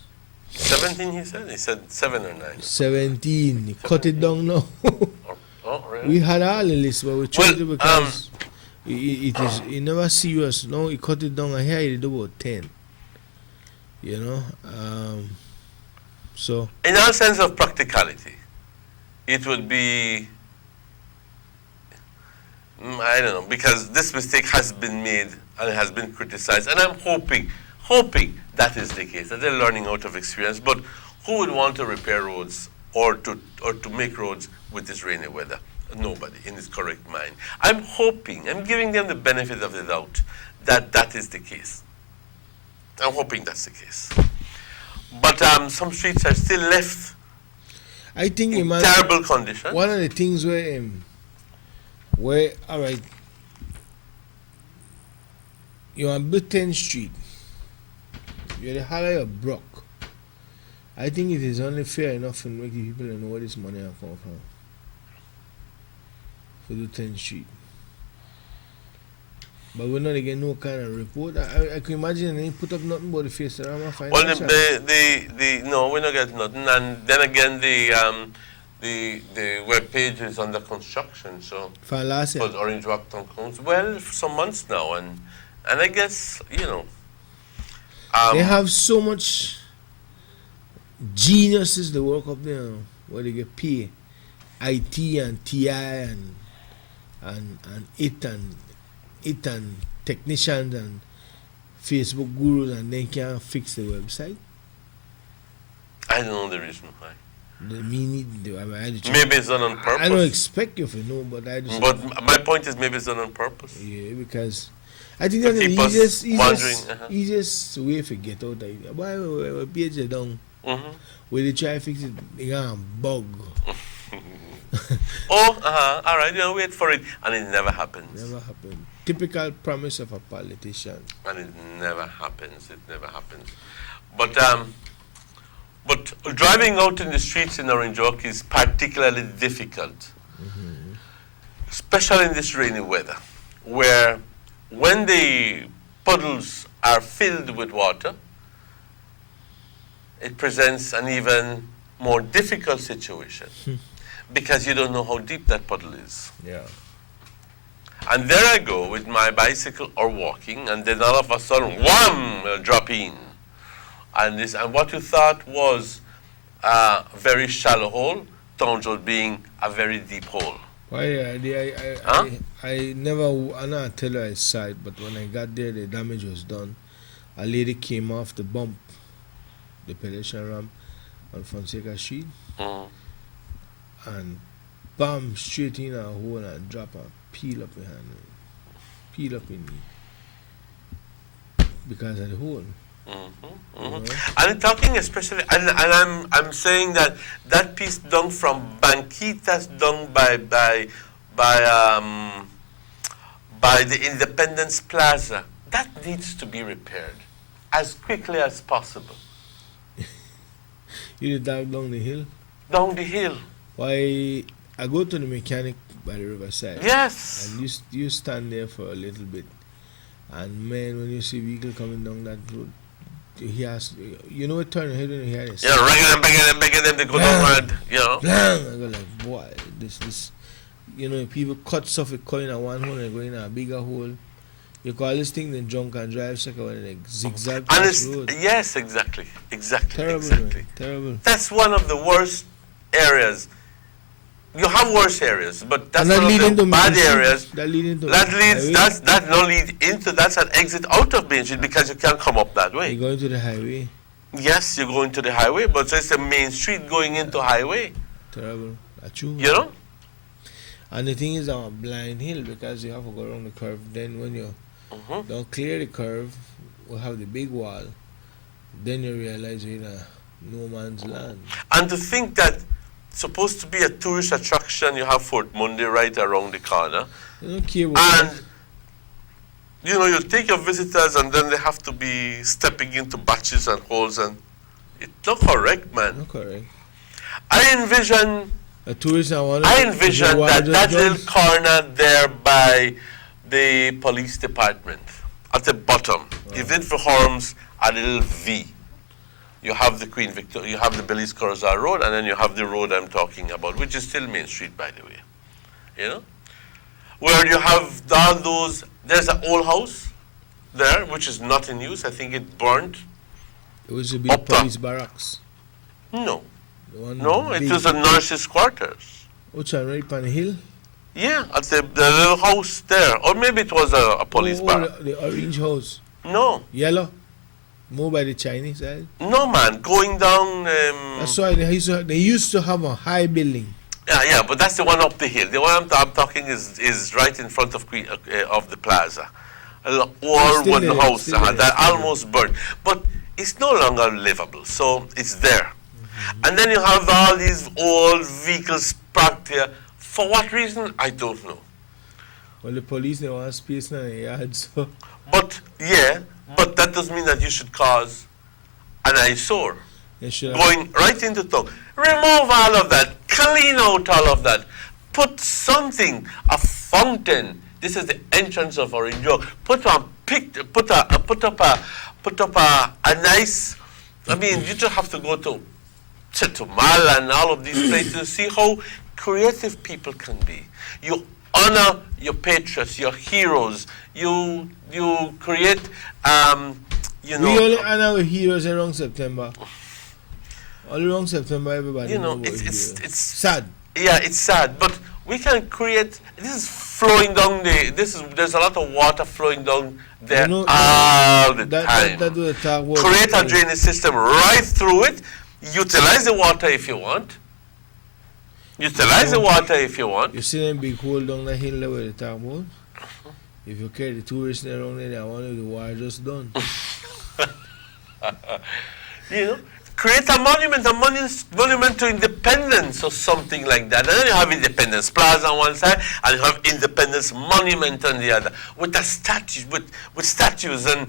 17 he said? He said 7 or 9. 17. He cut it down now. Oh, really? We had all the list, but we changed it because it never serious. No, he cut it down. I hear he did about 10. You know? So in all sense of practicality, it would be, I don't know, because this mistake has been made and it has been criticized, and I'm hoping that is the case, that they're learning out of experience. But who would want to repair roads or to make roads with this rainy weather? Nobody in his correct mind. I'm giving them the benefit of the doubt that is the case. I'm hoping that's the case. But some streets are still left, I think, in terrible condition. One of the things where all right, you're on Britain Street, you're the Hollow of Brock. I think it is only fair enough to make the people know where this money will come from for the 10th Street. But we're not getting no kind of report. I can imagine they put up nothing but the face of the financial. Well, no, we're not getting nothing. And then again, the web page is under construction. So for last year, for Orange Walk Town Council, well, for some months now, and I guess they have so much geniuses that work up there, where they get paid, IT and TI and technicians and Facebook gurus, and they can't fix the website. I don't know the reason why. Maybe it's done on purpose. I don't expect you to know, but I just. But my point is, maybe it's done on purpose. Yeah, because I think that's the easiest way to get out of it. Why page it down? Where they try to fix it, they got a bug. All right, wait for it, and it never happens. Never happens. Typical promise of a politician. And it never happens. It never happens. But driving out in the streets in Orange Walk is particularly difficult, especially in this rainy weather, where when the puddles are filled with water, it presents an even more difficult situation because you don't know how deep that puddle is. Yeah. And there I go with my bicycle or walking, and then all of a sudden, wham, a drop in. And what you thought was a very shallow hole Township being a very deep hole. Why? Huh? I never. I not tell you I saw it, but when I got there, the damage was done. A lady came off the bump, the pedestrian ramp on Fonseca Street, and bam, straight in a hole and drop and peel up in hand, peel up in me because of the hole. You know? I'm talking especially, and I'm saying that that piece done from Banquitas done by the Independence Plaza, that needs to be repaired as quickly as possible. You did that down the hill? Down the hill. Why, I go to the mechanic by the riverside. Yes. And you stand there for a little bit. And man, when you see vehicle coming down that road, he has, you know what turn your head when you hear this? Yeah, banging them, they go downward, you know. Blang! I go like, boy, this, you know, people cut stuff, it cut in a one hole and go in a bigger hole. You call this thing the drunk and drive second one, like zigzag And across the road. yes, exactly. Terrible, exactly. man, terrible. That's one of the worst areas. You have worse areas, but that's And that one lead of into the bad Main Street. areas. That lead into leads. highway. That not lead into. That's an exit out of Main Street because you can't come up that way. You go into the highway. Yes, you're going to the highway, but it's the Main Street going into highway. Terrible. That's true. You know. And the thing is on a blind hill because you have to go around the curve. Then when you don't clear the curve, we'll have the big wall. Then you realize you're in a no man's land. And to think that supposed to be a tourist attraction, you have Fort Monday right around the corner. You don't care what And you know, you take your visitors and then they have to be stepping into batches and holes, and it's not correct, man. Not correct. I envision a tourist that little corner there by the police department at the bottom. If it forms a little V, you have the Queen Victoria, you have the Belize Corozal Road, and then you have the road I'm talking about, which is still Main Street, by the way. You know, where you have all those. There's an old house there, which is not in use. I think it burnt. It was a big police barracks. No. No, it was a nurse's quarters. Which one, right on the hill? Yeah, at the little house there. Or maybe it was a police bar. The orange house. No. Yellow. More by the Chinese side. No, man. Going down. That's why they used to have a high building. Yeah, but that's the one up the hill. The one I'm talking is right in front of of the plaza. An old wooden house that almost burned. But it's no longer livable, so it's there. And then you have all these old vehicles parked here. For what reason? I don't know. Well, the police, they want space in the yard, so. But that doesn't mean that you should cause an eyesore. Going right into town. Remove all of that. Clean out all of that. Put something, a fountain. This is the entrance of Orange Grove. Put up a nice. I mean, you just have to go to Chetumal and all of these places to see how creative people can be. You honor your patriots, your heroes. You create. We only honor our heroes around September. All around September, everybody. You know, it's sad. Yeah, it's sad, but we can create. This is flowing down there's a lot of water flowing down there all the time. Create a drainage system right through it. Utilize the water if you want. You see them big hole down the hill there where they talk about? If you carry the tourists around there, I want the water just done. You know, create a monument to independence or something like that. And then you have Independence Plaza on one side, and you have Independence Monument on the other, with a statue, with statues and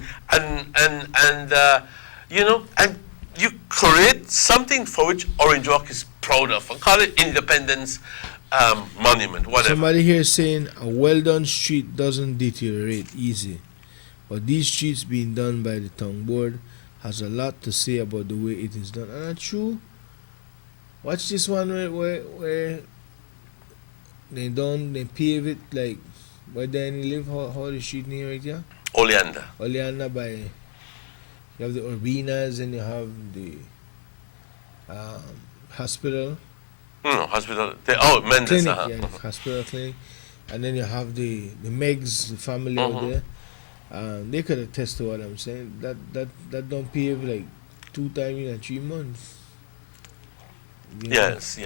you know, and you create something for which Orange Walk is proud of, and call it Independence Monument, whatever. Somebody here saying a well-done street doesn't deteriorate easy, but these streets being done by the town board has a lot to say about the way it is done. And that's true. Watch this one where they pave it like where Danny live, how the street name right here? Oleander by, you have the Urbinas and you have the hospital. Hospital. Mendes. Clinic, yeah, the hospital clinic. And then you have the Megs, the family out there. They could attest to what I'm saying. That don't pay like 2 times in 3 months. You know? Yes.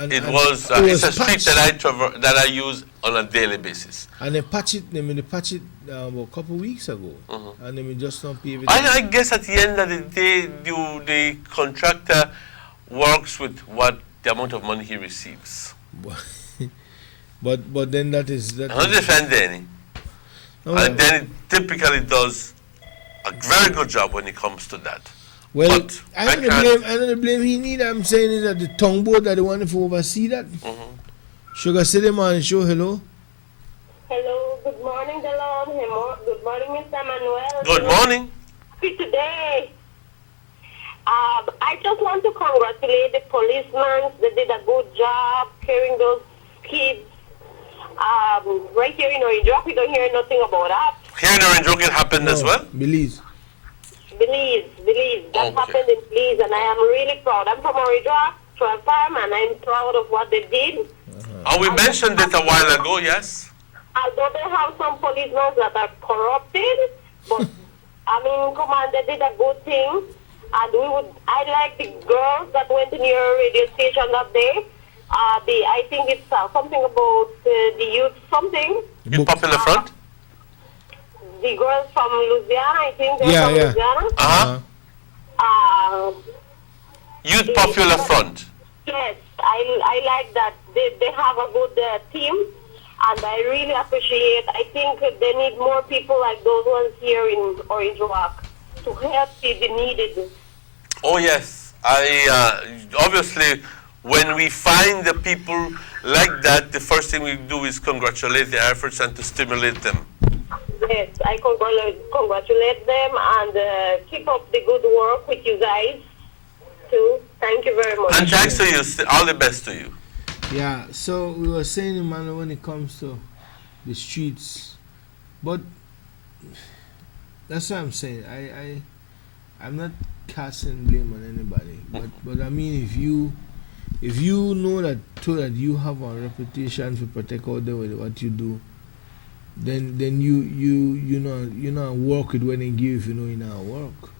And It's it a was street that I use on a daily basis. And they patch it about a couple of weeks ago. And then we just don't pay it. I guess at the end of the day, the contractor works with the amount of money he receives. But then that is I don't defend Danny. And Danny typically does a very good job when it comes to that. Well, but I don't blame he need. I'm saying is that the tongue board are the one who oversee that. Sugar City man, show hello. Hello, good morning, Delon. Good morning, Mr. Manuel. Good morning. Happy today. I just want to congratulate the policemen. They did a good job carrying those kids. Right here in Orange Rock, we don't hear nothing about that. Here in Orange Rock, it happened as well? Belize. That happened in Belize, and I am really proud. I'm from Orange Rock, 12 farm, and I'm proud of what they did. We mentioned it a while ago, yes. Although they have some policemen that are corrupted, but I mean, come on, they did a good thing. And I like the girls that went in your radio station that day. I think it's something about the youth something. Youth Popular Front? The girls from Louisiana, I think they're from Louisiana. Youth Popular Front. Yes, I like that. They have a good team, and I really appreciate. I think they need more people like those ones here in Orange Rock to help the needed. Oh yes, obviously when we find the people like that, the first thing we do is congratulate their efforts and to stimulate them. Yes, I congratulate them and keep up the good work with you guys too. Thank you very much. And thanks to you. All the best to you. Yeah, so we were saying, Emmanuel, when it comes to the streets, but that's what I'm saying. I'm not casting blame on anybody, but I mean, if you know that you have a reputation to protect out there with what you do, then you know work with when they give, you know, you know work.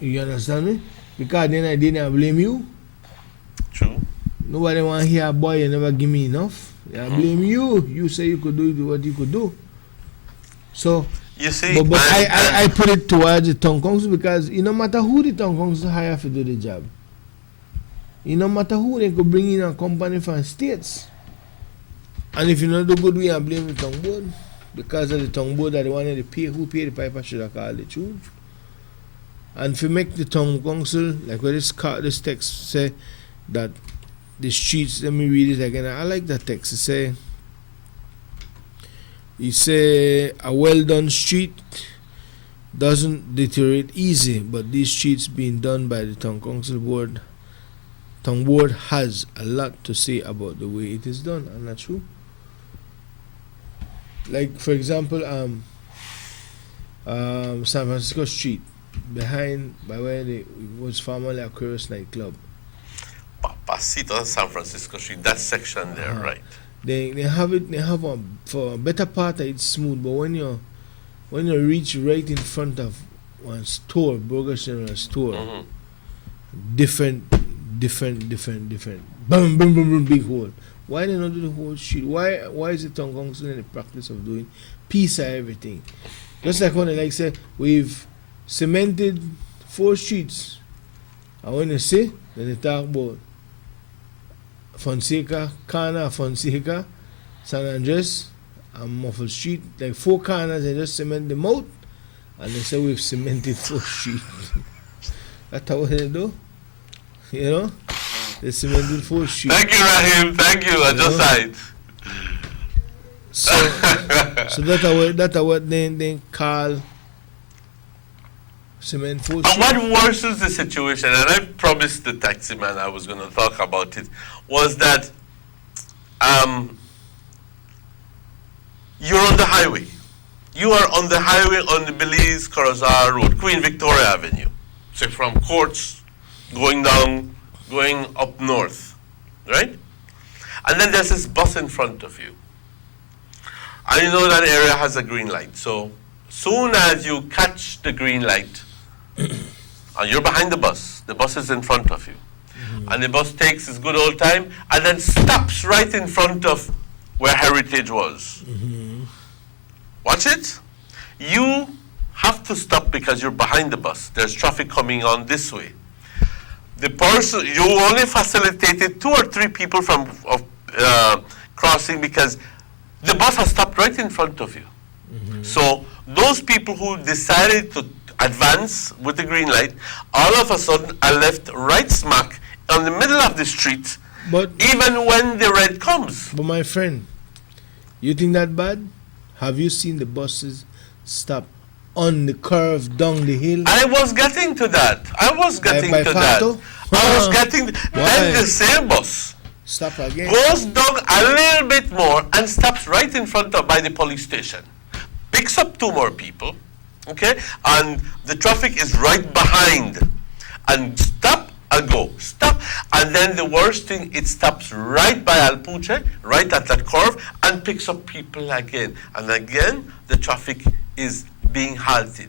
You understand me? Because then I didn't blame you. True. Nobody want to hear, boy, you never give me enough. I blame you. You say you could do what you could do. So, you see, but I put it towards the town council because it no matter who the town council hire to do the job. It no matter who, they could bring in a company from states. And if you not do good, we are blame the town board. Because of the town board that the one that who pay the piper should have called the tune. And if you make the town council, like what this text say, that the streets, let me read it again. I like that text. It say a well done street doesn't deteriorate easy, but these streets being done by the town council board. Town board has a lot to say about the way it is done, and that's true. Like for example, San Francisco Street, by where it was formerly Aquarius nightclub. Pasito San Francisco Street, that section there, right? They have for a better part it's smooth, but when you reach right in front of one store, Burger General store, different, boom, big hole. Why they not do the whole street? Why is the town council in the practice of doing piece of everything? Just like when they like say we've cemented 4 streets, and when they say, then they talk about Fonseca, Kana, Fonseca, San Andres, and Muffle Street, like 4 corners, they just cement them out, and they say we've cemented 4 streets. That's what they do, you know? They cemented 4 streets. Thank you, Rahim. Thank you. I just said. So that's what they call cement 4 streets. And what worsens the situation, and I promised the taxi man I was going to talk about it, was that you're on the highway. You are on the highway on the Belize Corozal Road, Queen Victoria Avenue. So from Courts, going up north. right? And then there's this bus in front of you. And you know that area has a green light. So soon as you catch the green light, and you're behind the bus is in front of you. And the bus takes its good old time and then stops right in front of where Heritage was. Watch it. You have to stop because you're behind the bus. There's traffic coming on this way. The person, you only facilitated 2 or 3 people from crossing because the bus has stopped right in front of you. So those people who decided to advance with the green light, all of a sudden are left right smack on the middle of the street, but even when the red comes. But my friend, you think that bad? Have you seen the buses stop on the curve down the hill? I was getting to that. I was getting to that. I was getting. Then the same bus stop again. Goes down a little bit more and stops right in front of by the police station. Picks up 2 more people, okay, and the traffic is right behind. And stop and go, stop, and then the worst thing, it stops right by Alpuche, right at that curve, and picks up people again. And again, the traffic is being halted.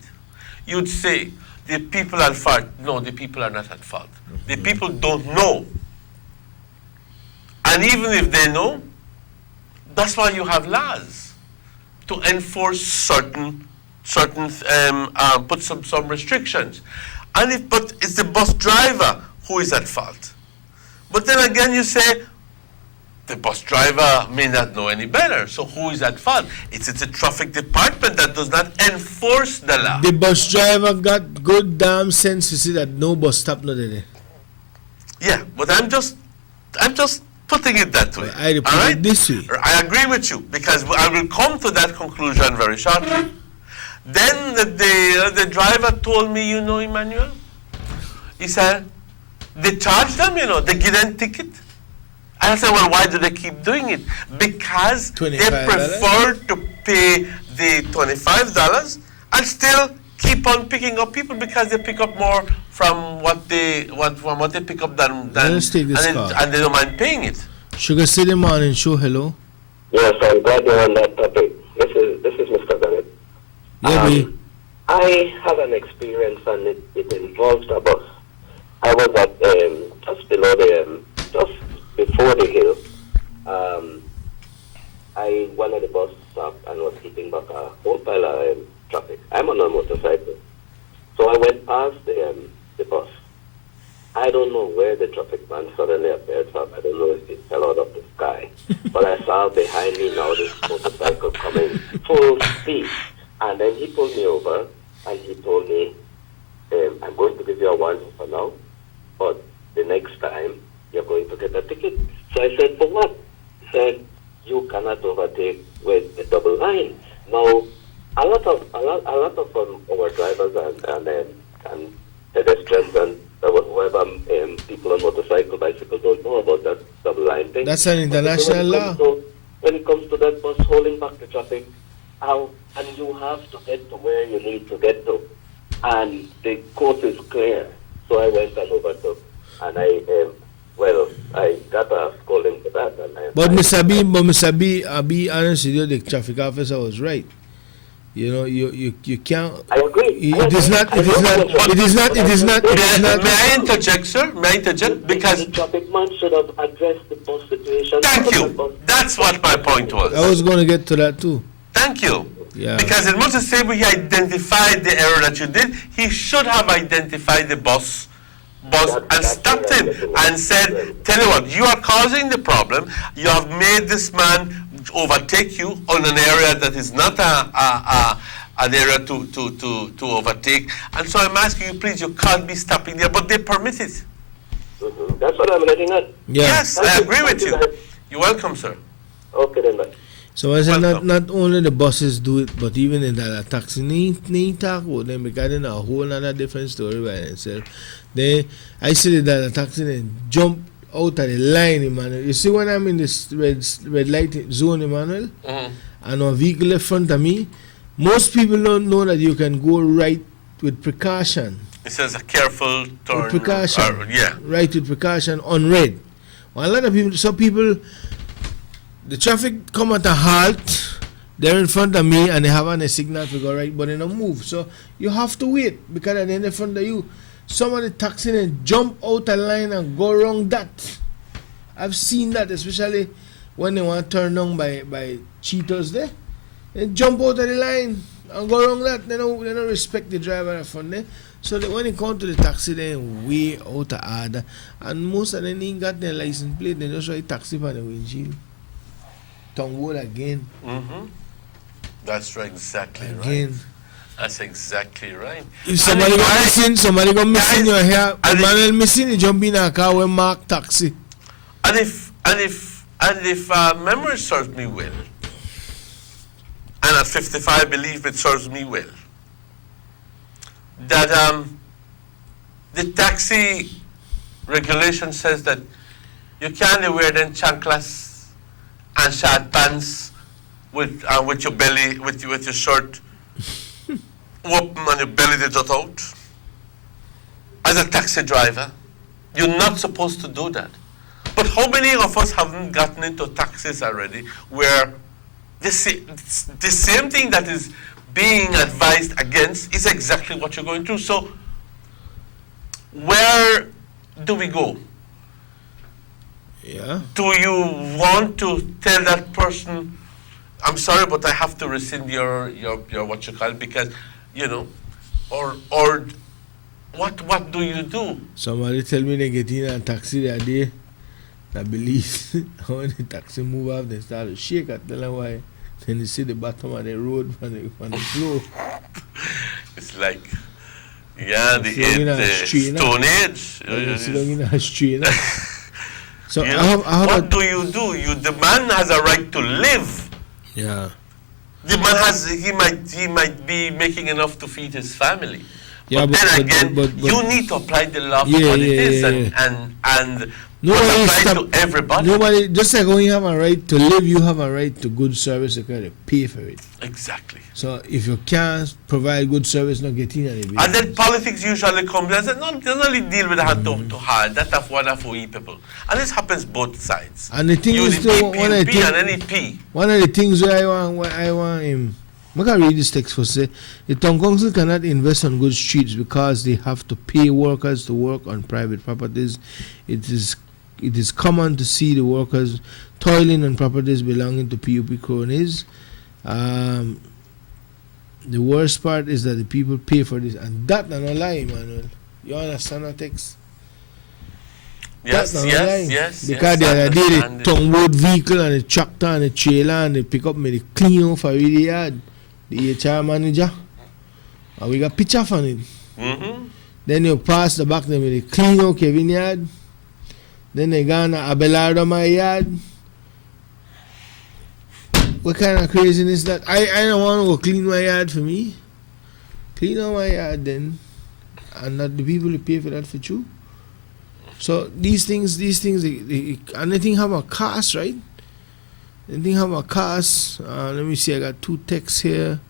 You'd say, the people are at fault. No, the people are not at fault. The people don't know. And even if they know, that's why you have laws to enforce certain put some restrictions. But it's the bus driver who is at fault. But then again, you say, the bus driver may not know any better, so who is at fault? It's the traffic department that does not enforce the law. The bus driver got good damn sense to see that no bus stop no there. Yeah, but I'm just putting it that way. I put it this way. I agree with you, because I will come to that conclusion very shortly. Then the driver told me, you know, Emmanuel, he said, they charge them, you know, they give them ticket. And I said, well, why do they keep doing it? Because they prefer to pay the $25 and still keep on picking up people because they pick up more from what they pick up than Let's take this call. And they don't mind paying it. Sugar City Morning Show, hello. Yes, I'm glad you're on that topic. This is Mr. Bennett. I have an experience, and it involves a bus. I was at just below just before the hill. I went at the bus stop and was keeping back a whole pile of traffic. I'm on a motorcycle, so I went past the bus. I don't know where the traffic man suddenly appeared from. I don't know if it fell out of the sky, but I saw behind me now this motorcycle coming full speed. And then he pulled me over, and he told me, I'm going to give you a warning for now, but the next time you're going to get a ticket. So I said, for what? He said, you cannot overtake with the double line. Now, a lot of our drivers and pedestrians and whoever people on motorcycle, bicycle don't know about that double line thing. That's an international law. When it comes to that bus holding back the traffic, and you have to get to where you need to get to, and the course is clear. So I went and overtook, and I got a scolding for that. But Mr. B, I'll be honest with you, the traffic officer was right. You know, you can't. I agree. It is not. May I interject, sir? May I interject? Because the traffic man should have addressed the bus situation. Thank you. That's what my point was. I was going to get to that too. Thank you. Yeah. Because in much the same way he identified the error that you did, he should have identified the bus and stopped him and said, tell you what, you are causing the problem. You have made this man overtake you on an area that is not an area to overtake. And so I'm asking you, please, you can't be stopping there. But they permit it. That's what I'm letting out. Yeah. Yes, I agree with you. You're welcome, sir. Okay, then, bye. So I said not only the buses do it, but even in that taxi, they talk about them because they know a whole other different story by themselves. I see that taxi then jump out of the line, Emmanuel. You see when I'm in this red light zone, Emmanuel, and a vehicle in front of me, most people don't know that you can go right with precaution. It says a careful turn. With precaution. Yeah. Right with precaution on red. A lot of people, some people, the traffic come at a halt. They're in front of me and they have on a signal to go right, but they don't move. So you have to wait because they're in front of you. Somebody taxing and jump out of line and go wrong that. I've seen that, especially when they want to turn down by cheaters there. They jump out of the line and go wrong that. They don't respect the driver in front there. So when they come to the taxi, they're way out of order. And most of them ain't got their license plate. They just ride taxi for the windshield. Tongue wood again. Mm-hmm. That's right, exactly again. Right. That's exactly right. If somebody go missing your hair, Emmanuel missing, you jump in a car with Mark taxi. And if memory serves me well, and at 55 I believe it serves me well, that the taxi regulation says that you can't wear them chanclas and short pants with your belly, with your shirt open and your belly just out. As a taxi driver, you're not supposed to do that. But how many of us haven't gotten into taxis already where the same thing that is being advised against is exactly what you're going through? So where do we go? Yeah. Do you want to tell that person, I'm sorry, but I have to rescind your what you call it, because, you know, or what do you do? Somebody tell me they get in a taxi that day. I believe when the taxi move off, they start to shake. I tell them why. Then you see the bottom of the road on the floor. It's like, yeah, the Stone Age. You sit down in a street. So you I know, have what do? The man has a right to live. Yeah. The man he might be making enough to feed his family. Yeah, but then again, you need to apply the law for what it is, and nobody apply to everybody. Nobody, just like when you have a right to live, you have a right to good service. You got to pay for it. Exactly. So if you can't provide good service, not get in any. And then politics usually comes and say, no, they only deal with that too hard. That's one for people. And this happens both sides. And the thing is, one of the things where I want him. I can read this text for say the town council cannot invest on good streets because they have to pay workers to work on private properties. It is common to see the workers toiling on properties belonging to PUP cronies. The worst part is that the people pay for this, and that's not a lie, Emmanuel. You understand that text? Yes. Because the other day the tongue vehicle and the tractor and the trailer and the pickup made it clean out for the yard. The HR manager, and we got picture from it. Mm-hmm. Then you pass the back, then they clean out Kevin yard. Then they gone to Abelardo my yard. What kind of craziness that? I don't want to go clean my yard for me. Clean out my yard then, and not the people who pay for that for you. So these things, and the thing have a cost, right? The thing have a cost. Let me see. I got two texts here.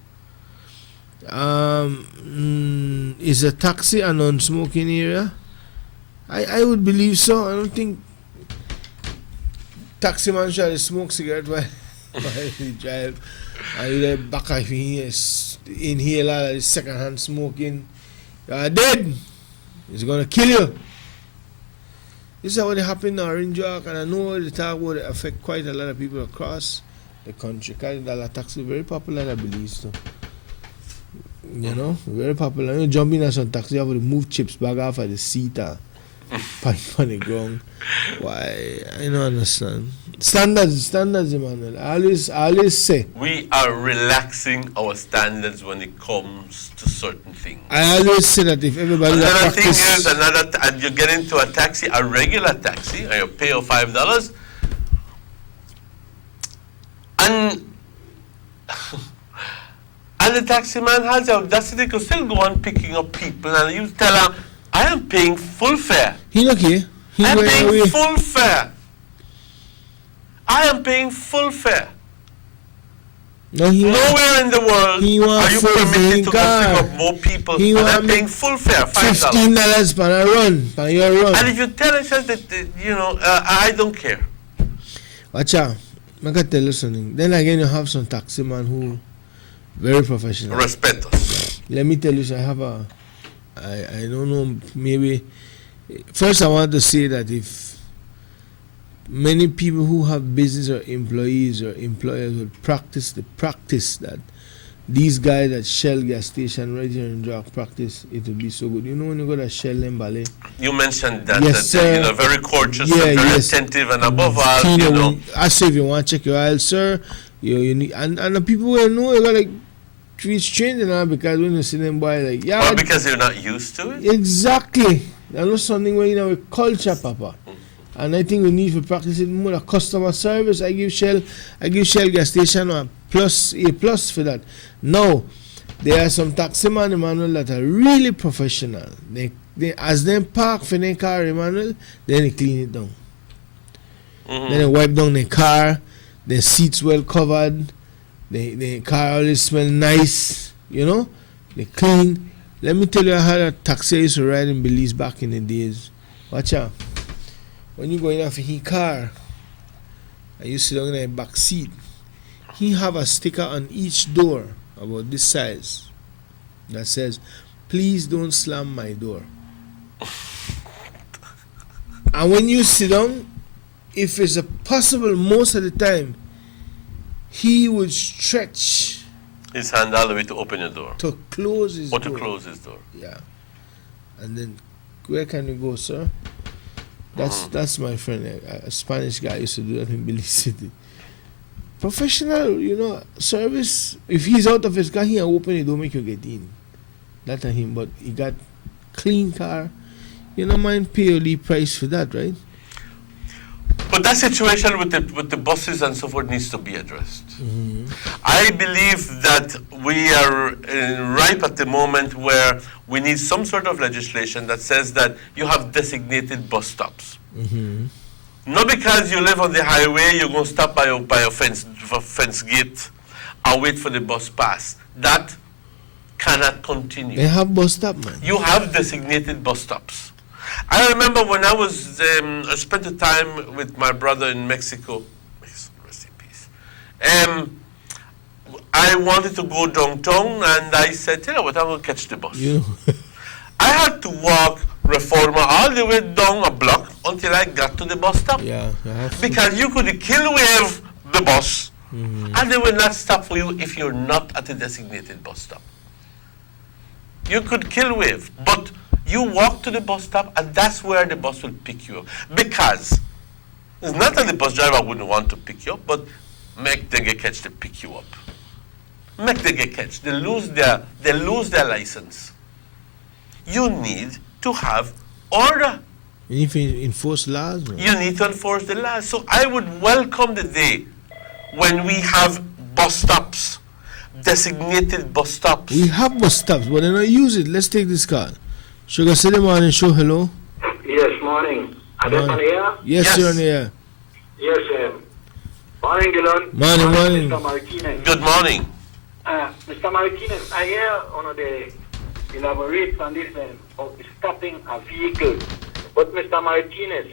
Is a taxi a non-smoking area? I would believe so. I don't think taxi man should smoke cigarette while they drive. And you back of him inhale all the second-hand smoking. You're dead. It's gonna kill you. This is what happened in Orange York, and I know the talk would affect quite a lot of people across the country. Because the taxi is very popular, I believe. So, you know, very popular. You jump in on some taxi, you have to move chips back off of the seat and pipe on the ground. Why? I don't understand. Standards, Emmanuel. I always say. We are relaxing our standards when it comes to certain things. I always say that if everybody another thing is, and you get into a taxi, a regular taxi, and you pay your $5, and the taxi man has the audacity to still go on picking up people, and you tell him, I am paying full fare. He okay. I'm paying full fare. I am paying full fare. No, Nowhere in the world are you permitted to pick up more people and I'm paying full fare, $5. $15 per run, per your run. And if you tell us that, I don't care. Watch out. I can tell you something. Then again, you have some taxi man who very professional. Respetos. Let me tell you, I have I don't know, maybe, first I want to say that if many people who have business or employees or employers would practice the practice that these guys at Shell gas station right here in Jock practice, it would be so good. You know when you go to Shell and Ballet? You mentioned that, yes, very courteous and very attentive, and above all, I say if you want to check your aisle, sir, you need, and the people will know you got like treat strange now because when you see them by like because you're not used to it. Exactly. That's not something where with culture, Papa. And I think we need to practice it more. Customer service, I give Shell gas station a plus for that. Now, there are some taximan, Emmanuel, that are really professional. They as they park for their car, Emmanuel, then they clean it down. Then they wipe down their car, their seats well covered, the car always smell nice, they clean. Let me tell you, I had a taxi I used to ride in Belize back in the days. Watch out. When you go in for his car, and you sit down in the back seat, he have a sticker on each door about this size that says, "Please don't slam my door." And when you sit down, if it's possible, most of the time, he would stretch his hand all the way to open your door. To close his door. Or to close his door. Yeah. And then, where can you go, sir? That's my friend, a Spanish guy used to do that in Belize City. Professional, service. If he's out of his car, he open it, don't make you get in. Not on him, but he got clean car. You don't mind pay a lead price for that, right? But that situation with the buses and so forth needs to be addressed. I believe that we are ripe at the moment where we need some sort of legislation that says that you have designated bus stops. Not because you live on the highway, you're going to stop by a fence gate and wait for the bus pass. That cannot continue. They have bus stops, man. You have designated bus stops. I remember when I was, I spent the time with my brother in Mexico. Rest in peace. I wanted to go downtown, and I said, "Tell you what, I'm going to catch the bus." I had to walk Reforma all the way down a block until I got to the bus stop. Yeah, because you could kill wave the bus, and they will not stop for you if you're not at a designated bus stop. You could kill wave, but you walk to the bus stop, and that's where the bus will pick you up. Because it's not that the bus driver wouldn't want to pick you up, but make them get catch to pick you up. Make them get catch. They lose their license. You need to have order. You need to enforce laws. Man. You need to enforce the laws. So I would welcome the day when we have bus stops, designated bus stops. We have bus stops, but they don't use it. Let's take this call. Sugar City Morning Show, hello. Yes, morning. Are they on the air? Yes, you're on the air. Yes, morning, Gilon. Morning. Mr. Martinez. Good morning. Mr. Martinez, I hear on the elaborate on this of stopping a vehicle. But Mr. Martinez,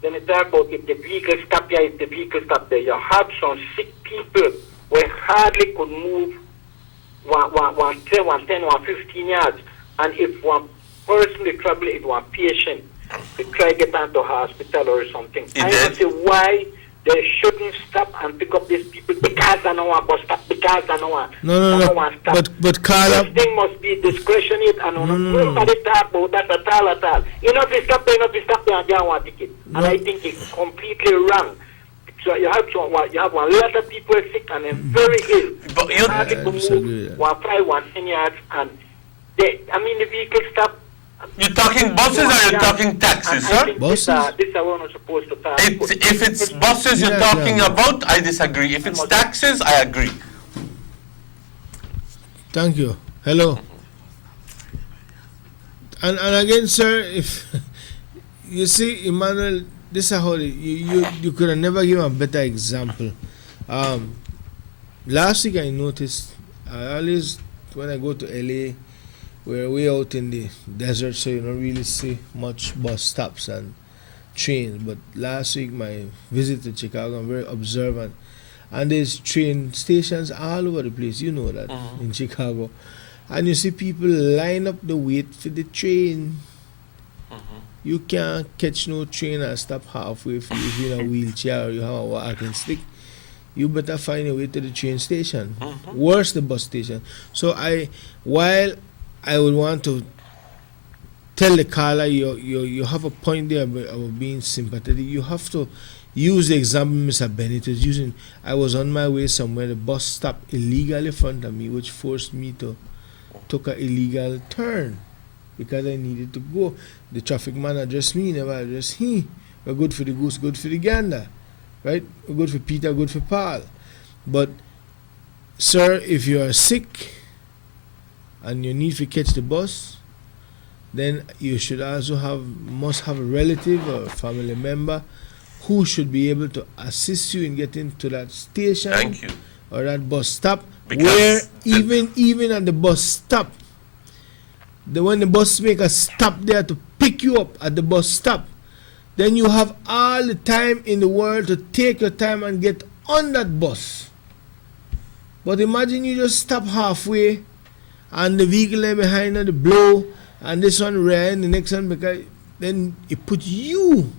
then you talk about if the vehicle stop here, if the vehicle stop there. You have some sick people who hardly could move 110, yards. And if one person they trouble it, one patient, they try to get into hospital or something. I don't see why they shouldn't stop and pick up these people because they know one bus stop, because they know one. No. But call up. This thing must be discretionary and nobody talk about that at all. You know, if you stop there, and get one ticket. And I think it's completely wrong. So you have one lot of people sick and then very ill. But you hardly could move 10 yards and the vehicle stop. You're talking buses or you're talking taxis, sir? Buses? This are what I'm supposed to talk about. If it's buses you're talking about, I disagree. If it's taxis, I agree. Thank you. Hello. And again, sir, if you see, Emmanuel, this is how you could have never given a better example. last week I noticed, I always, when I go to LA, we're way out in the desert, so you don't really see much bus stops and trains. But last week, my visit to Chicago, I'm very observant. And there's train stations all over the place, you know that, in Chicago. And you see people line up the wait for the train. You can't catch no train and stop halfway if you're in a wheelchair or you have a walking stick. You better find a way to the train station. Worse, the bus station. So while I would want to tell the caller you have a point there about being sympathetic, you have to use the example Mr. Bennett was using. I was on my way somewhere, the bus stopped illegally in front of me, which forced me to take an illegal turn because I needed to go. The traffic man addressed me, never addressed he. We're good for the goose, good for the gander. Right? We're good for Peter, good for Paul. But, sir, if you are sick and you need to catch the bus, then you should also must have a relative or a family member who should be able to assist you in getting to that station. Thank you. Or that bus stop. Because where even at the bus stop, when the bus make a stop there to pick you up at the bus stop, then you have all the time in the world to take your time and get on that bus. But imagine you just stop halfway and the vehicle there behind the blow and this one ran, the next one, because then it puts you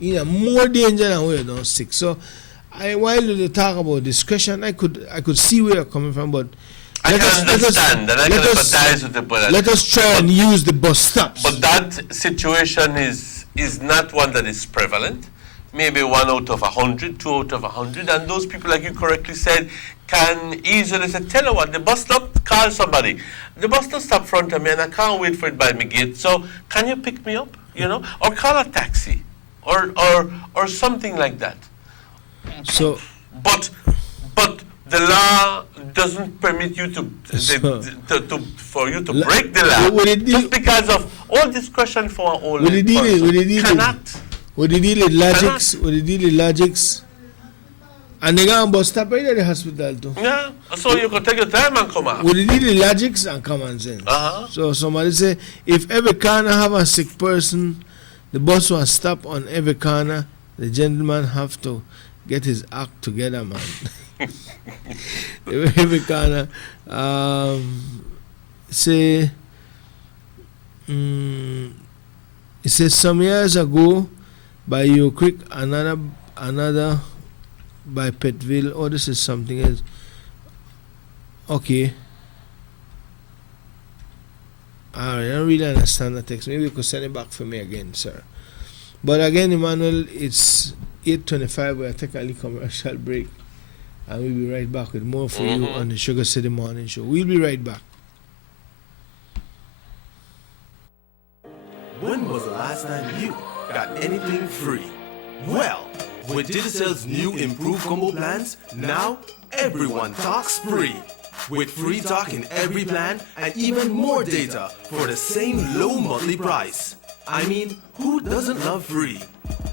in a more danger than where you're not sick. So while you talk about discretion, I could see where you're coming from, but I can understand and I can empathize with the brother. Let us try and use the bus stops. But that situation is not one that is prevalent. Maybe 1 out of 100, 2 out of 100, and those people, like you correctly said, can easily say, tell you what, the bus stop, call somebody. The bus stop stop in front of me and I can't wait for it by my gate, so can you pick me up, or call a taxi, or something like that. So, but the law doesn't permit you for you to break the law just because of all discretion for all cannot. With the deal with logics, and they go on bus stop right at the hospital too. Yeah, so you can take your time and come out. With the deal with logics and common sense. So somebody say, if every corner have a sick person, the bus will stop on every corner. The gentleman have to get his act together, man. Every corner, it says some years ago by Yo Creek, another by Petville. Oh, this is something else. Okay. Alright, I don't really understand the text. Maybe you could send it back for me again, sir. But again, Emmanuel, it's 8:25. We're taking a commercial break. And we'll be right back with more for you on the Sugar City Morning Show. We'll be right back. When was the last time you got anything free? Well, with Digicel's new improved combo plans, now everyone talks free. With free talk in every plan and even more data for the same low monthly price. I mean, who doesn't love free?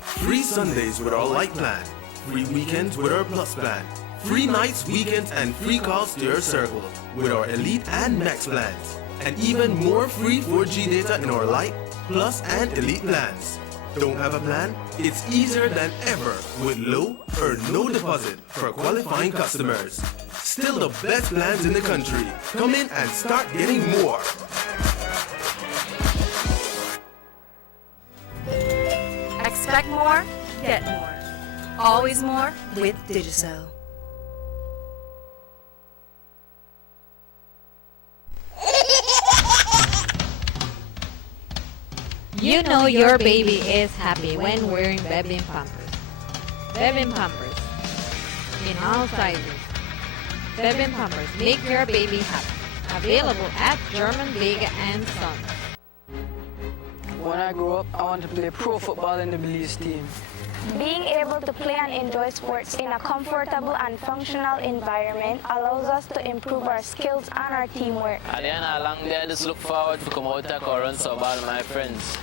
Free Sundays with our Light plan, free weekends with our Plus plan, free nights, weekends, and free calls to your circle with our Elite and Max plans. And even more free 4G data in our Light, Plus, and Elite plans. Don't have a plan? It's easier than ever with low or no deposit for qualifying customers. Still the best plans in the country. Come in and start getting more. Expect more, get more. Always more with Digicel. You know your baby is happy when wearing Bebin Pampers. Bebin Pampers. In all sizes. Bebin Pampers make your baby happy. Available at German Vega and Sons. When I grow up, I want to play pro football in the Belize team. Being able to play and enjoy sports in a comfortable and functional environment allows us to improve our skills and our teamwork. At the end of a long day, I just look forward to come out and run so bad with my friends.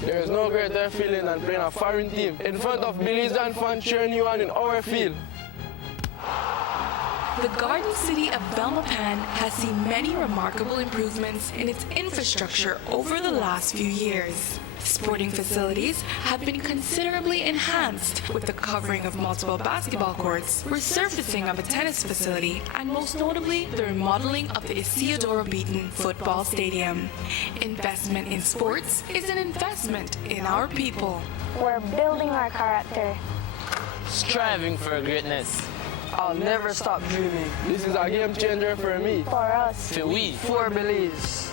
There is no greater feeling than playing a foreign team in front of Belizean fans cheering you on in our field. The Garden City of Belmopan has seen many remarkable improvements in its infrastructure over the last few years. Sporting facilities have been considerably enhanced with the covering of multiple basketball courts, resurfacing of a tennis facility, and most notably, the remodeling of the Isidoro Beaton Football Stadium. Investment in sports is an investment in our people. We're building our character. Striving for greatness. I'll never stop dreaming. This is a game changer for me. For us. For we. For Belize.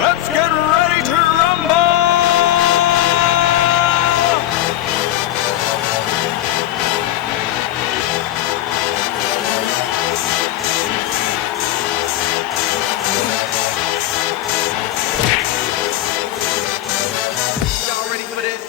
Let's get ready to rumble! Y'all ready for this?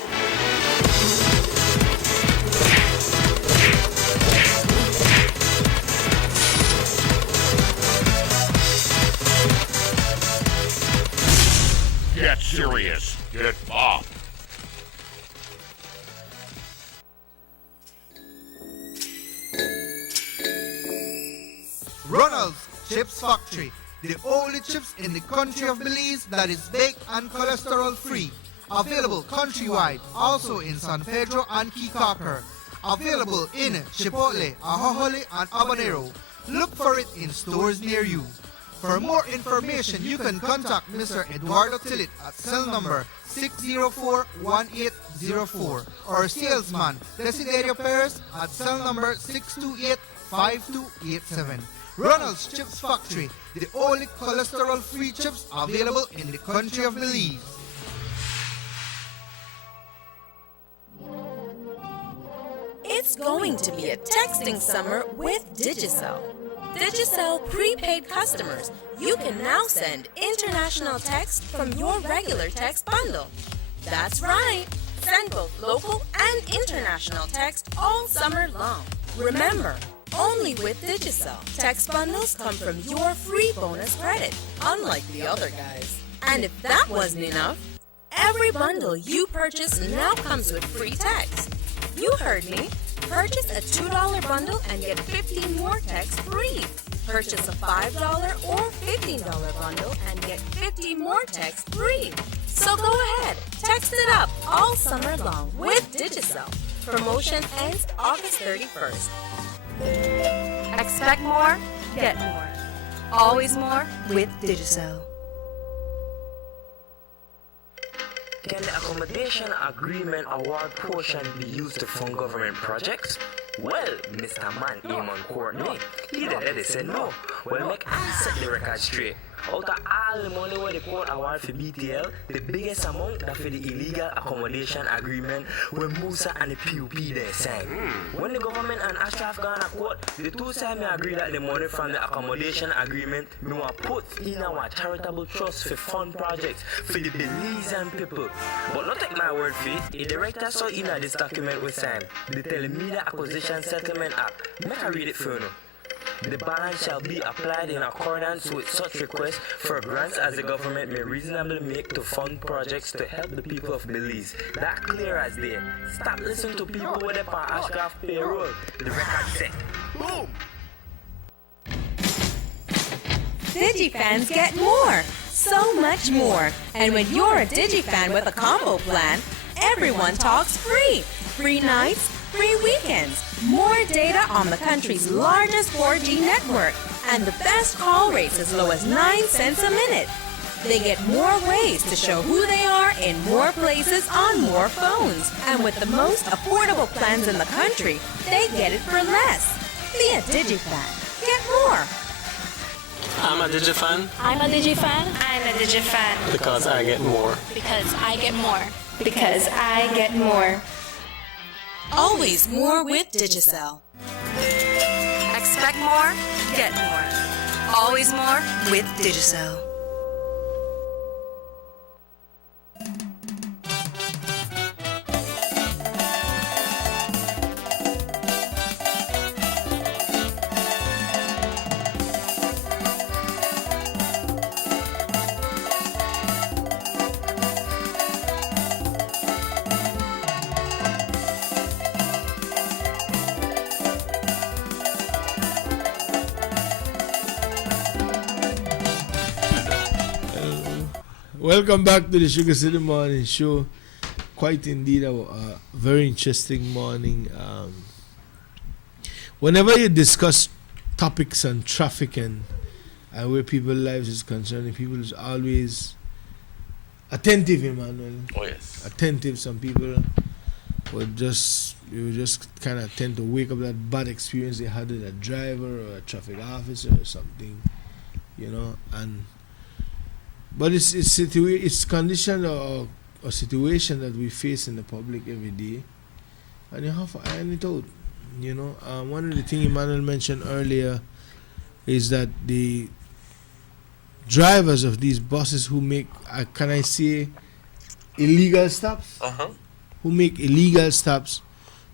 Get serious. Get bopped. Ronald's Chips Factory, the only chips in the country of Belize that is baked and cholesterol free. Available countrywide, also in San Pedro and Kikaker. Available in Chipotle, Ahojole, and Habanero. Look for it in stores near you. For more information, you can contact Mr. Eduardo Tillit at cell number 604-1804 or salesman Desiderio Perez at cell number 628-5287. Ronald's Chips Factory, the only cholesterol-free chips available in the country of Belize. It's going to be a texting summer with Digicel. Digicel prepaid customers, you can now send international text from your regular text bundle. That's right, send both local and international text all summer long. Remember, only with Digicel, text bundles come from your free bonus credit, unlike the other guys. And if that wasn't enough, every bundle you purchase now comes with free text. You heard me. Purchase a $2 bundle and get 15 more texts free. Purchase a $5 or $15 bundle and get 50 more texts free. So go ahead, text it up all summer long with Digicel. Promotion ends August 31st. Expect more, get more. Always more with Digicel. Can the accommodation agreement award portion be used to fund government projects? Well, Mr. Man Eamon Courtney, he already said no. Well, make I set the record straight. Out of all the money where the court award for BTL, the biggest amount that for the illegal accommodation agreement when Musa and the PUP they signed. When the government and Ashraf gone to court, the two sides may agree that the money from the accommodation agreement may want put in our charitable trust for fund projects for the Belizean people. But not take my word for it, the director saw in this document we signed, the Telemedia Acquisition Settlement Act. Make I read it for you. The balance shall be applied in accordance with such requests for grants as the government may reasonably make to fund projects to help the people of Belize. That clear as day. Stop listening to people with their Ashraf payroll. The record set. Boom! DigiFans get more, so much more. And when you're a DigiFan with a combo plan, everyone talks free. Free nights, free weekends, more data on the country's largest 4G network, and the best call rates as low as 9 cents a minute. They get more ways to show who they are in more places on more phones. And with the most affordable plans in the country, they get it for less. Be a DigiFan. Get more. I'm a DigiFan. I'm a DigiFan. I'm a DigiFan. Because I get more. Because I get more. Because I get more. Always more with Digicel. Expect more, get more. Always more with Digicel. Welcome back to the Sugar City Morning Show. Quite indeed a very interesting morning. Whenever you discuss topics on traffic and where people's lives is concerned, people is always attentive, Emmanuel. Oh yes. Attentive. Some people would just kind of tend to wake up that bad experience they had with a driver or a traffic officer or something, but it's condition or a situation that we face in the public every day, and you have to iron it out. One of the things Emmanuel mentioned earlier is that the drivers of these buses who make, can I say, illegal stops? Who make illegal stops,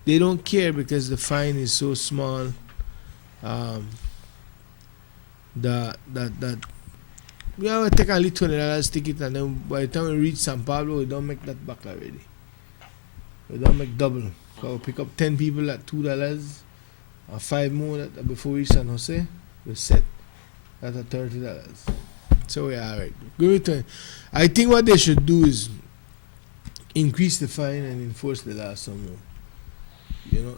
they don't care because the fine is so small. That we take only $20 ticket, and then by the time we reach San Pablo, we don't make that back already. We don't make double. So we pick up 10 people at $2 and 5 more before we reach San Jose. We set at $30. So we're all right. Give me 20. I think what they should do is increase the fine and enforce the law some more.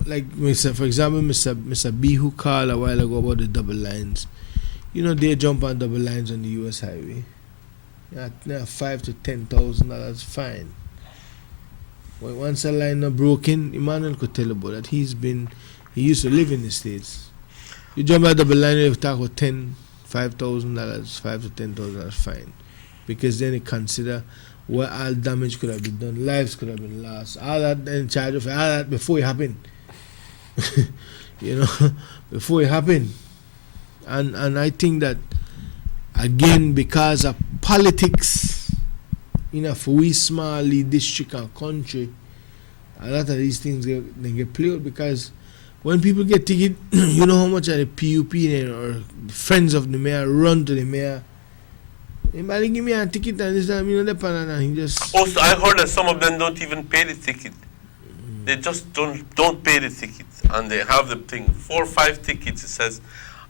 Like for example, Mr. B who called a while ago about the double lines. They jump on double lines on the U.S. highway. They have $5,000 to $10,000 fine. Well, once a line is broken, Emmanuel could tell about that. He used to live in the States. You jump on double line, you talk about $5,000, $5,000 to $10,000 fine, because then they consider what all damage could have been done, lives could have been lost, all that in charge of all that before it happened. Before it happened. And I think that, again, because of politics, for we small district and country, a lot of these things they get played, because when people get ticket, you know how much of the PUP or friends of the mayor run to the mayor. Anybody give me a ticket and this time, and he just... Also, I heard that some of them don't even pay the ticket. They just don't pay the ticket, and they have the thing, 4 or 5 tickets, it says.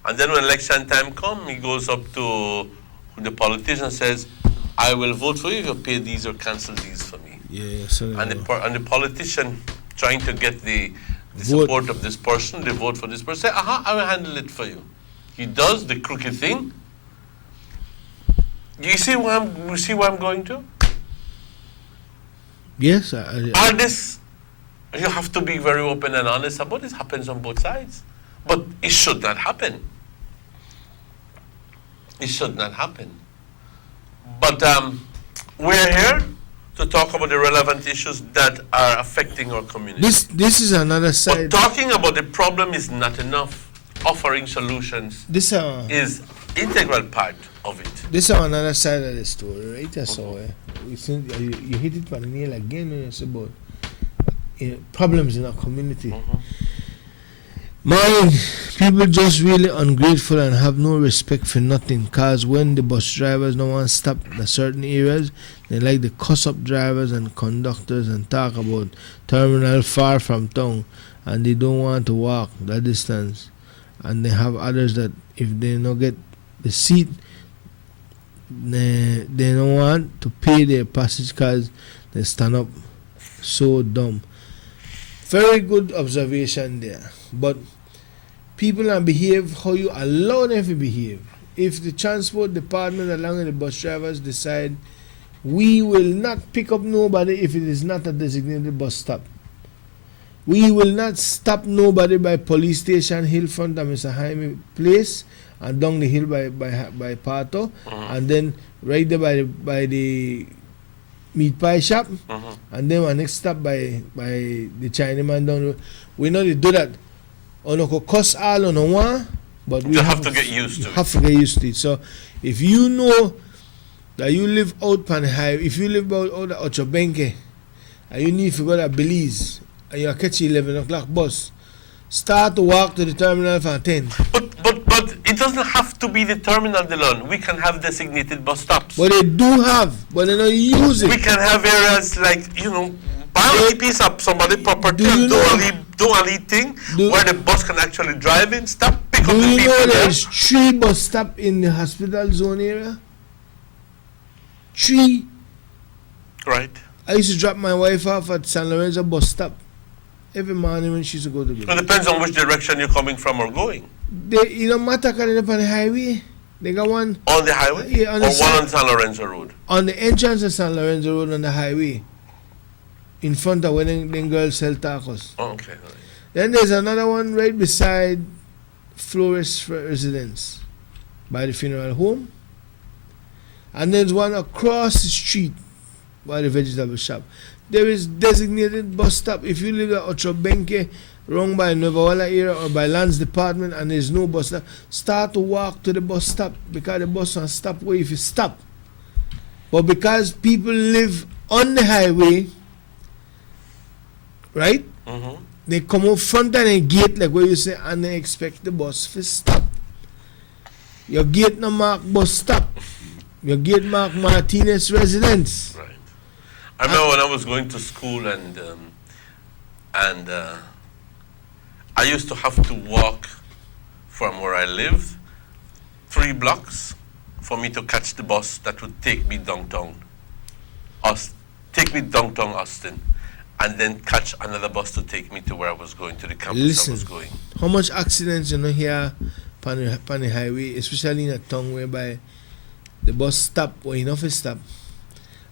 And then when election time comes, he goes up to the politician and says, I will vote for you if you pay these or cancel these for me. And the politician trying to get the support of this person, they vote for this person, say, I will handle it for you. He does the crooked thing. You see where I'm going to? Yes. You have to be very open and honest about this. Happens on both sides. But it should not happen. It should not happen. But we're here to talk about the relevant issues that are affecting our community. This is another side. But talking about the problem is not enough. Offering solutions is integral part of it. This is another side of the story, right? You hit it on the nail again when you say about problems in our community. Man, people just really ungrateful and have no respect for nothing, because when the bus drivers don't want to stop in certain areas, they like the cuss-up drivers and conductors and talk about terminal far from town, and they don't want to walk that distance. And they have others that if they don't get the seat, they don't want to pay their passage because they stand up. So dumb. Very good observation there. But people don't behave how you allow them to behave. If the transport department along with the bus drivers decide we will not pick up nobody if it is not a designated bus stop. We will not stop nobody by police station Hillfront and Mr. Jaime place and down the hill by Pato, and then right there by the meat pie shop, and then our next stop by the Chinaman down the road. We know they do that. On a cost all on one, but we have to get used to it. Have to get used to it. So if you know that you live out on the highway, if you live out at Ochobenke and you need to go to Belize and you catch 11 o'clock bus, start to walk to the terminal for 10. But it doesn't have to be the terminal alone. We can have designated bus stops. But they do have, but they don't use it. We can have areas like, buy a piece of somebody property, do a lead thing where the bus can actually drive in, stop, pick up the people. Do you know there's 3 bus stops in the hospital zone area? 3. Right. I used to drop my wife off at San Lorenzo bus stop every morning when she used to go to bed. It depends on which direction you're coming from or going. They, you know, Mataka up on the highway. They got one On the highway? Yeah, on or the one on San Lorenzo Road? on the entrance of San Lorenzo Road on the highway, in front of where them girls sell tacos. Oh, okay. Then there's another one right beside Flores Residence, by the funeral home. And there's one across the street by the vegetable shop. There is designated bus stop. If you live at Ochobenke, wrong by Nueva area or by Lands Department and there's no bus stop, start to walk to the bus stop because the bus will stop where if you stop. But because people live on the highway, right? Mm-hmm. They come up front of the gate like where you say and they expect the bus to stop. Your gate no mark bus stop. Your gate mark Martinez residence. Right. I remember when I was going to school and I used to have to walk from where I lived 3 blocks for me to catch the bus that would take me downtown Austin, and then catch another bus to take me to where I was going, to the campus I was going. How much accidents you know here on the highway, especially in a town whereby the bus stop or enough is stop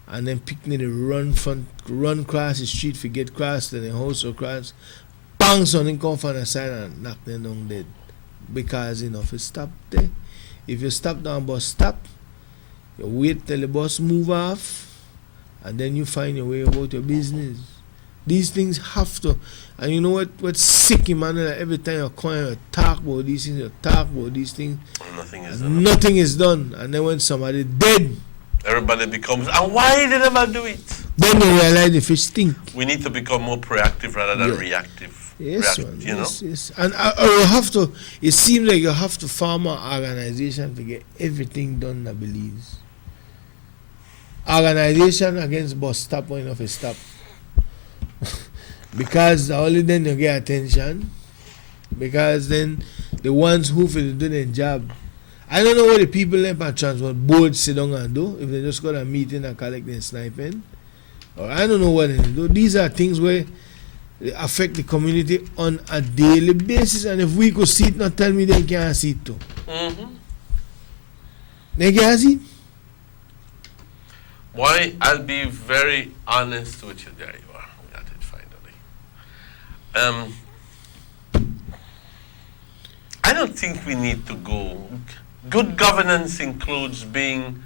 and then picnic the run across the street, forget cross, then the house or cross, bang, something come from the side and knock them down dead. Because enough is stop there. If you stop down bus stop, you wait till the bus move off and then you find your way about your business. These things have to, and you know what's sick, Emmanuel, every time you come and you talk about these things, you talk about these things, nothing is done. And then when somebody dead, everybody becomes, and why did they do it? Then they realize the fish stink. We need to become more proactive rather than reactive. Yes, man. You know? Yes. And you have to, it seems like you have to form an organization to get everything done in Belize. Organization against bus stop when enough is stop. Because only then you get attention. Because then the ones who feel do their job. I don't know what the people in transport board sit down and do. If they just got a meeting and collect their sniping. Or I don't know what they do. These are things where they affect the community on a daily basis. And if we could see it, not tell me they can't see it too. Mm-hmm. They can't see it? Why, I'll be very honest with you. There you are. Got it finally. I don't think we need to go. Good governance includes being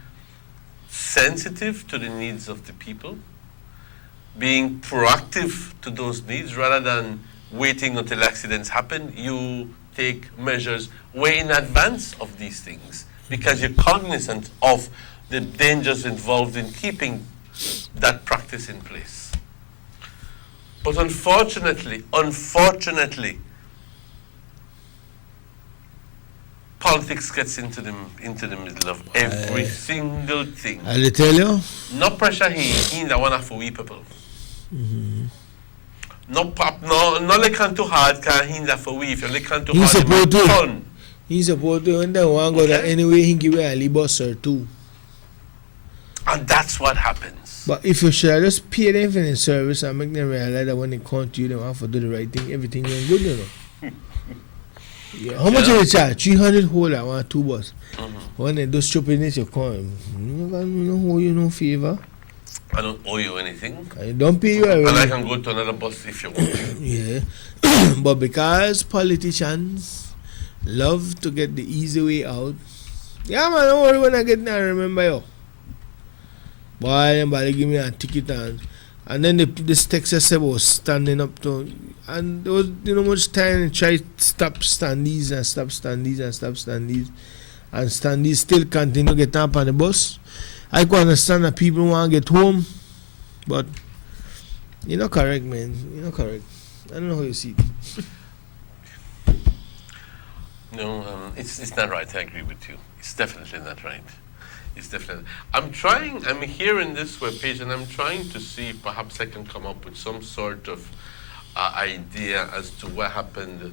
sensitive to the needs of the people, being proactive to those needs rather than waiting until accidents happen. You take measures way in advance of these things because you're cognizant of the dangers involved in keeping that practice in place. But unfortunately, politics gets into the middle of every single thing. I'll tell you. No pressure he that one for we people. Mm-hmm. No pop, no licking too hard can hinder for we. If you licking too He's hard, supposed it's to. fun. He's supposed to. And then one go that anyway, he give you a libus or two. And that's what happens. But if you should just pay them for the service and make them realize that when they come to you, they have to do the right thing, everything is good, you know. Yeah. How much do they charge? 300 hold I want 2 bus. Mm-hmm. When they do stupidness, you come. You owe you no favor. I don't owe you anything. I don't pay you And already. I can go to another bus if you want. Yeah. But because politicians love to get the easy way out, yeah, man, don't worry when I get there, I remember you. Boy, somebody give me a ticket and then this Texas was standing up to, and there was much time to try to stop standees and stop standees and stop standees, and standees still continue to get up on the bus. I can understand that people want to get home, but you're not correct, man. You're not correct. I don't know how you see it. No, it's not right. I agree with you. It's definitely not right. It's definitely. I'm here in this webpage and I'm trying to see if perhaps I can come up with some sort of idea as to what happened.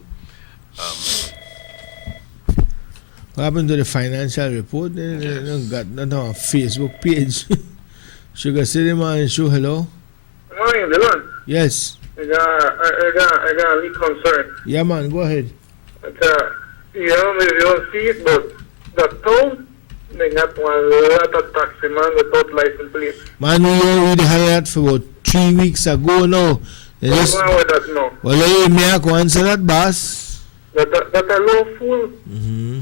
What happened to the financial report? They got that on a Facebook page. Sugar City Man Show, hello? Morning, Dylan. Yes. I got a little concern. Yeah, man, go ahead. You don't see it, but the town, they got one lot of taxi man without license plate. Man, we already had that for about 3 weeks ago now. They What's just, wrong with that now? well, me I go answer that, boss. That a lawful. Mm-hmm.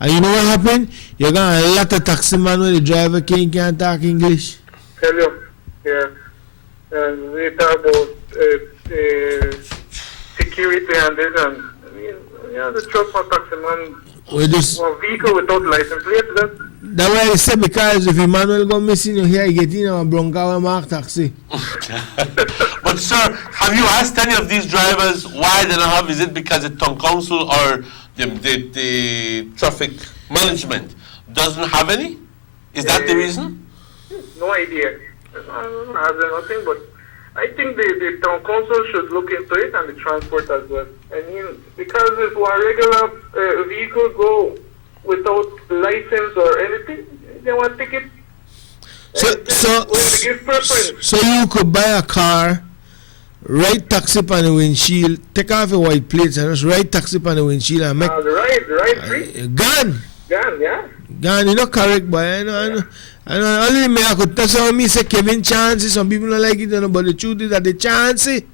And you know what happened? You got a lot of taxi man where the driver can't talk English. Tell you, yeah. And we talk about security and this, and I mean, yeah, the truck for taxi man. We just, one vehicle without license plate, that's why I said, because if Emmanuel go missing, you here, you get in a Bronco Mark taxi. But sir, have you asked any of these drivers why they don't have? Is it because the town council or the traffic management doesn't have any? Is that the reason? No idea. I don't have nothing, but I think the town council should look into it and the transport as well. I mean, because if one regular vehicle go without license or anything, they want ticket. So you could buy a car, write taxi on the windshield, take off your white plates and just write taxi on the windshield and make right free. Gone, yeah. Gone, you know correct, boy. I know. Only me I could tell some me say Kevin Chancey. Some people don't like it, but the truth is that the Chancey.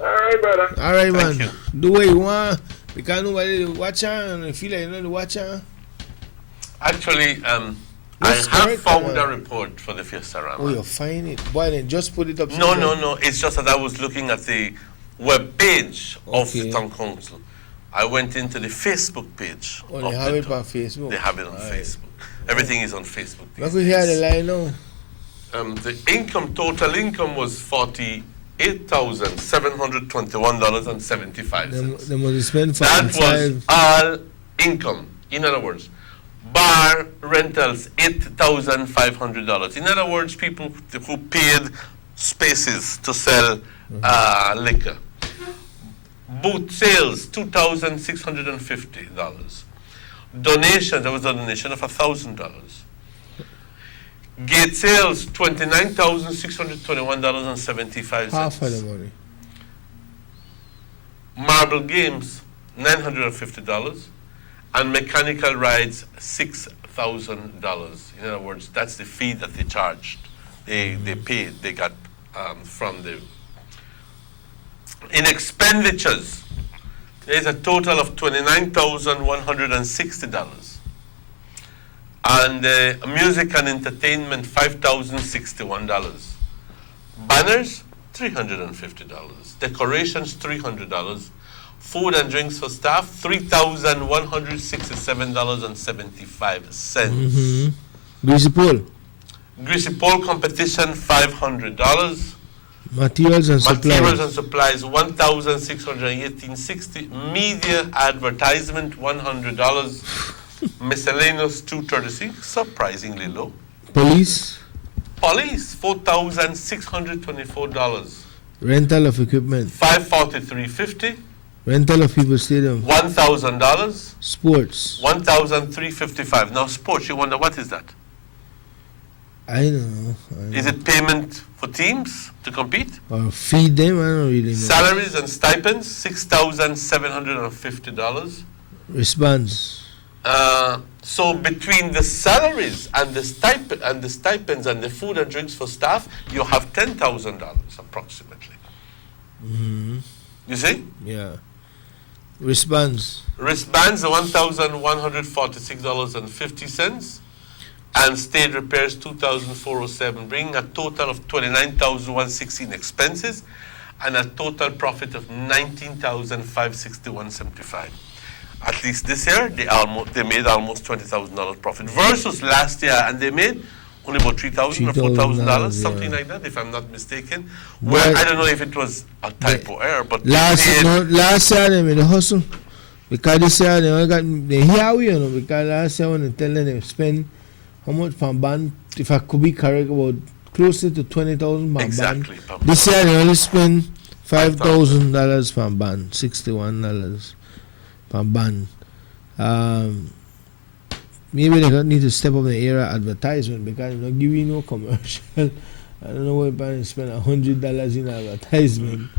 All right, brother. All right, man. Do what you want. Because nobody watch and I feel like you know the watcher. Actually, I have found a report for the Fiesta Rama. Oh, you find it? Boy, then just put it up. No. It's just that I was looking at the web page of the town council. I went into the Facebook page. Oh, they have it on Facebook? They have it on Facebook. Everything is on Facebook. Let me hear the line now. The total income was $48,721.75. They must spend that was all income. In other words, bar rentals $8,500. In other words, people who paid spaces to sell liquor. Booth sales $2,650. Donations, there was a donation of $1,000. Gate sales $29,621.75. Half of the money. Marble games $950, and mechanical rides $6,000. In other words, that's the fee that they charged. They paid. They got from the. In expenditures, there is a total of $29,160. And music and entertainment, $5,061. Banners, $350. Decorations, $300. Food and drinks for staff, $3,167.75. Greasy pole. Greasy pole competition, $500. Materials and supplies, $1,618.60. Media advertisement, $100. Miscellaneous, $236. Surprisingly low. Police, $4,624. rental of equipment, $543.50. rental of people's stadium, $1,000. sports, $1,355. Now sports, you wonder what is that? I don't know. Is it payment for teams to compete? Or feed them? I don't really know. Salaries and stipends, $6,750. Response. So between the salaries and the stipends and the food and drinks for staff, you have $10,000 approximately. Mm-hmm. You see? Yeah. Wristbands. Wristbands, $1,146.50. And stage repairs, $2,407, bringing a total of $29,160 in expenses and a total profit of $19,561.75. At least this year, they made almost $20,000 profit versus last year, and they made only about $3,000 or $4,000, something like that, if I'm not mistaken. Well, I don't know if it was a typo error, but last year they made a hustle because this year they only got here, you know, because last year when they tell them they spend how much per band, if I could be correct, about closer to $20,000 per band. This year they only spend $5,000 per band, $61 per band. maybe they don't need to step up the area advertisement because they're not giving you no commercial. I don't know why people spend $100 in advertisement,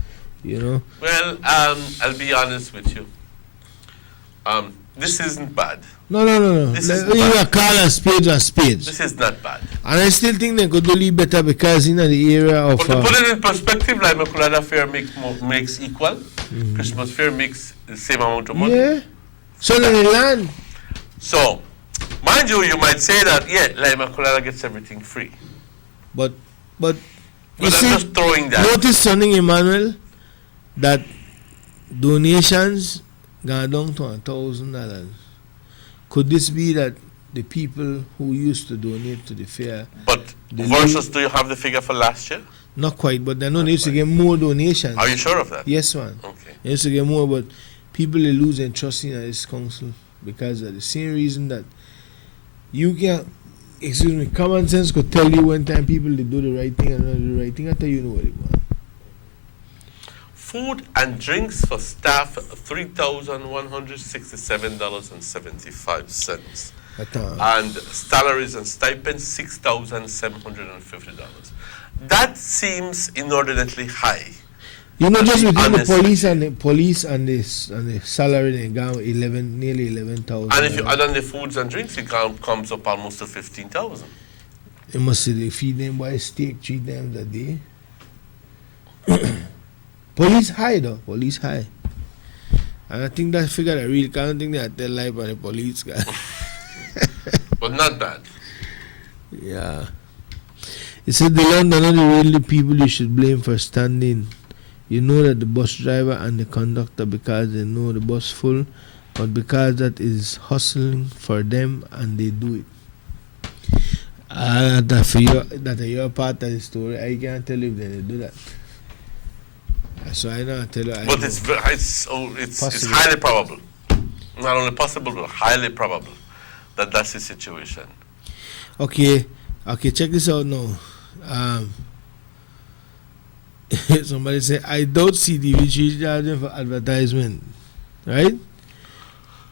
you know. Well, I'll be honest with you. This isn't bad. No. This is You bad. are call a spade a spade. This is not bad. And I still think they could do a little better because in the area of. But to put it in perspective, like Immaculata Fair makes equal. Christmas Fair makes the same amount of money. Yeah. So they land. So, mind you, you might say that, yeah, like Immaculata gets everything free. But But you I'm see, just throwing that. notice something, Emmanuel, that donations gone down to $1,000. Could this be that the people who used to donate to the fair, But versus, do you have the figure for last year? not quite, but they know they used to get more donations. Are you sure of that? Yes, man. Okay. They used to get more, but people are losing trust in this council because of the same reason that you can't, excuse me, common sense could tell you when time people they do the right thing and not do the right thing until you know what they want. Food and drinks for staff, $3,167.75. And salaries and stipends, $6,750. That seems inordinately high. You know, just between the Honestly. police and the salary, they got nearly 11,000. And if you add on the foods and drinks, it comes up almost to 15,000. You must say they feed them by steak 3 times a day. Police high though, police high. And I think that figure I real, I don't think they tell lie by the police guy. But not bad. Yeah. It said the London are the really people you should blame for standing. You know that the bus driver and the conductor because they know the bus full, but because that is hustling for them and they do it. That your part of the story. I can't tell you if they do that. So I know I tell you. But it's highly probable. Not only possible, but highly probable that that's the situation. Okay, check this out now. Somebody say, I doubt CTV charging for advertisement, right?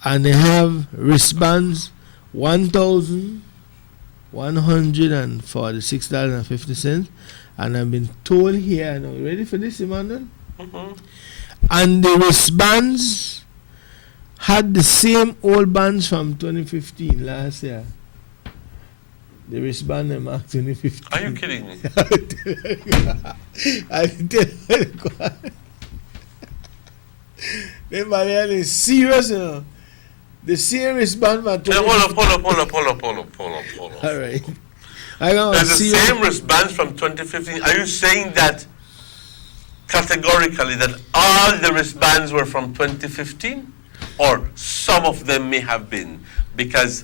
And they have wristbands, $1,146.50. And I've been told here, now, you ready for this, Emmanuel? Mm-hmm. And the wristbands had the same old bands from 2015, last year. The wristband them Mark 2015. Are you kidding me? I tell you, the Marianne is serious, you know. The same wristband from 2015. Hold up. All right. I got There's the same wristbands from 2015. Are you saying that categorically that all the wristbands were from 2015? Or some of them may have been? Because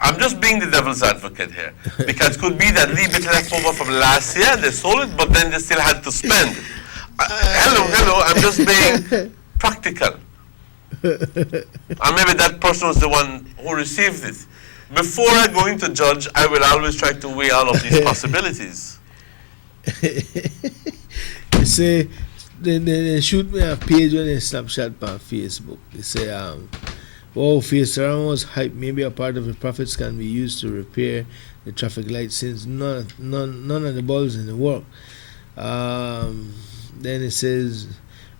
I'm just being the devil's advocate here. Because it could be that little bit left over from last year, they sold it, but then they still had to spend. Hello, I'm just being practical. And maybe that person was the one who received it. Before I go into judge, I will always try to weigh all of these possibilities. They say, they shoot me a page when they Snapchat on Facebook. They say, wow, FaceTime was hype. Maybe a part of the profits can be used to repair the traffic lights since none of the balls in the work. Then it says,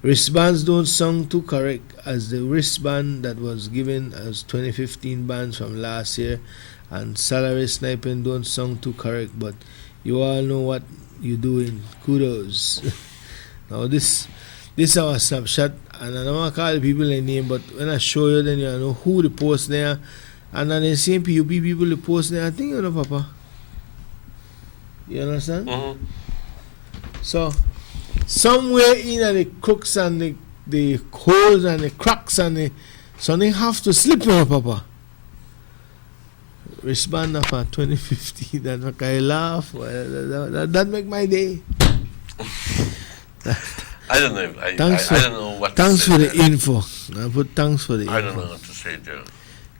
wristbands don't sound too correct as the wristband that was given as 2015 bands from last year, and salary sniping don't sound too correct, but you all know what you're doing. Kudos. Now this our snapshot, and I don't want to call the people their name, but when I show you, then you know who the post there, and then the same PUP people the post there. I think you know, Papa. You understand? Mm-hmm. So somewhere in the crooks and the holes and the cracks and the something have to slip now, Papa. Respond of 2015. That make I laugh. That make my day. I don't know. I don't know what. Thanks to say for the there. info. I put thanks for the info. I don't know what to say there.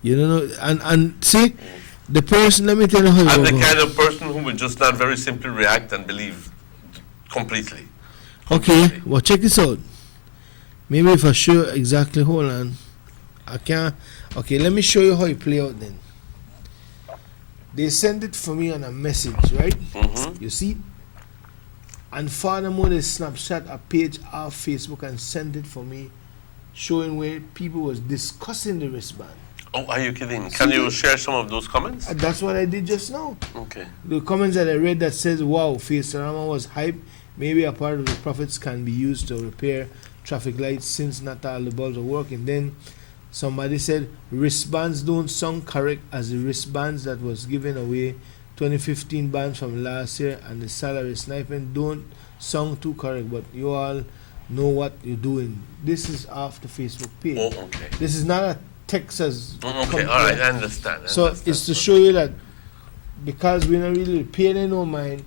You don't know, and see, the person. Let me tell you how I'm you the go. kind of person who will just not very simply react and believe completely. Okay, well check this out. Maybe if I show exactly, hold on. I can't. Okay, let me show you how it play out then. They sent it for me on a message, right? You see? And furthermore, they snapshot a page of Facebook and sent it for me, showing where people was discussing the wristband. Oh, are you kidding? Can you share some of those comments? That's what I did just now. Okay. The comments that I read that says, wow, Facerama was hype. Maybe a part of the profits can be used to repair traffic lights since not all the bulbs are working. Then somebody said, wristbands don't sound correct as the wristbands that was given away 2015 bands from last year and the salary sniping don't sound too correct, but you all know what you're doing. This is off the Facebook page. Oh, okay. This is not a Texas. Okay, all right, I understand. It's to show you that because we're not really paying no mind,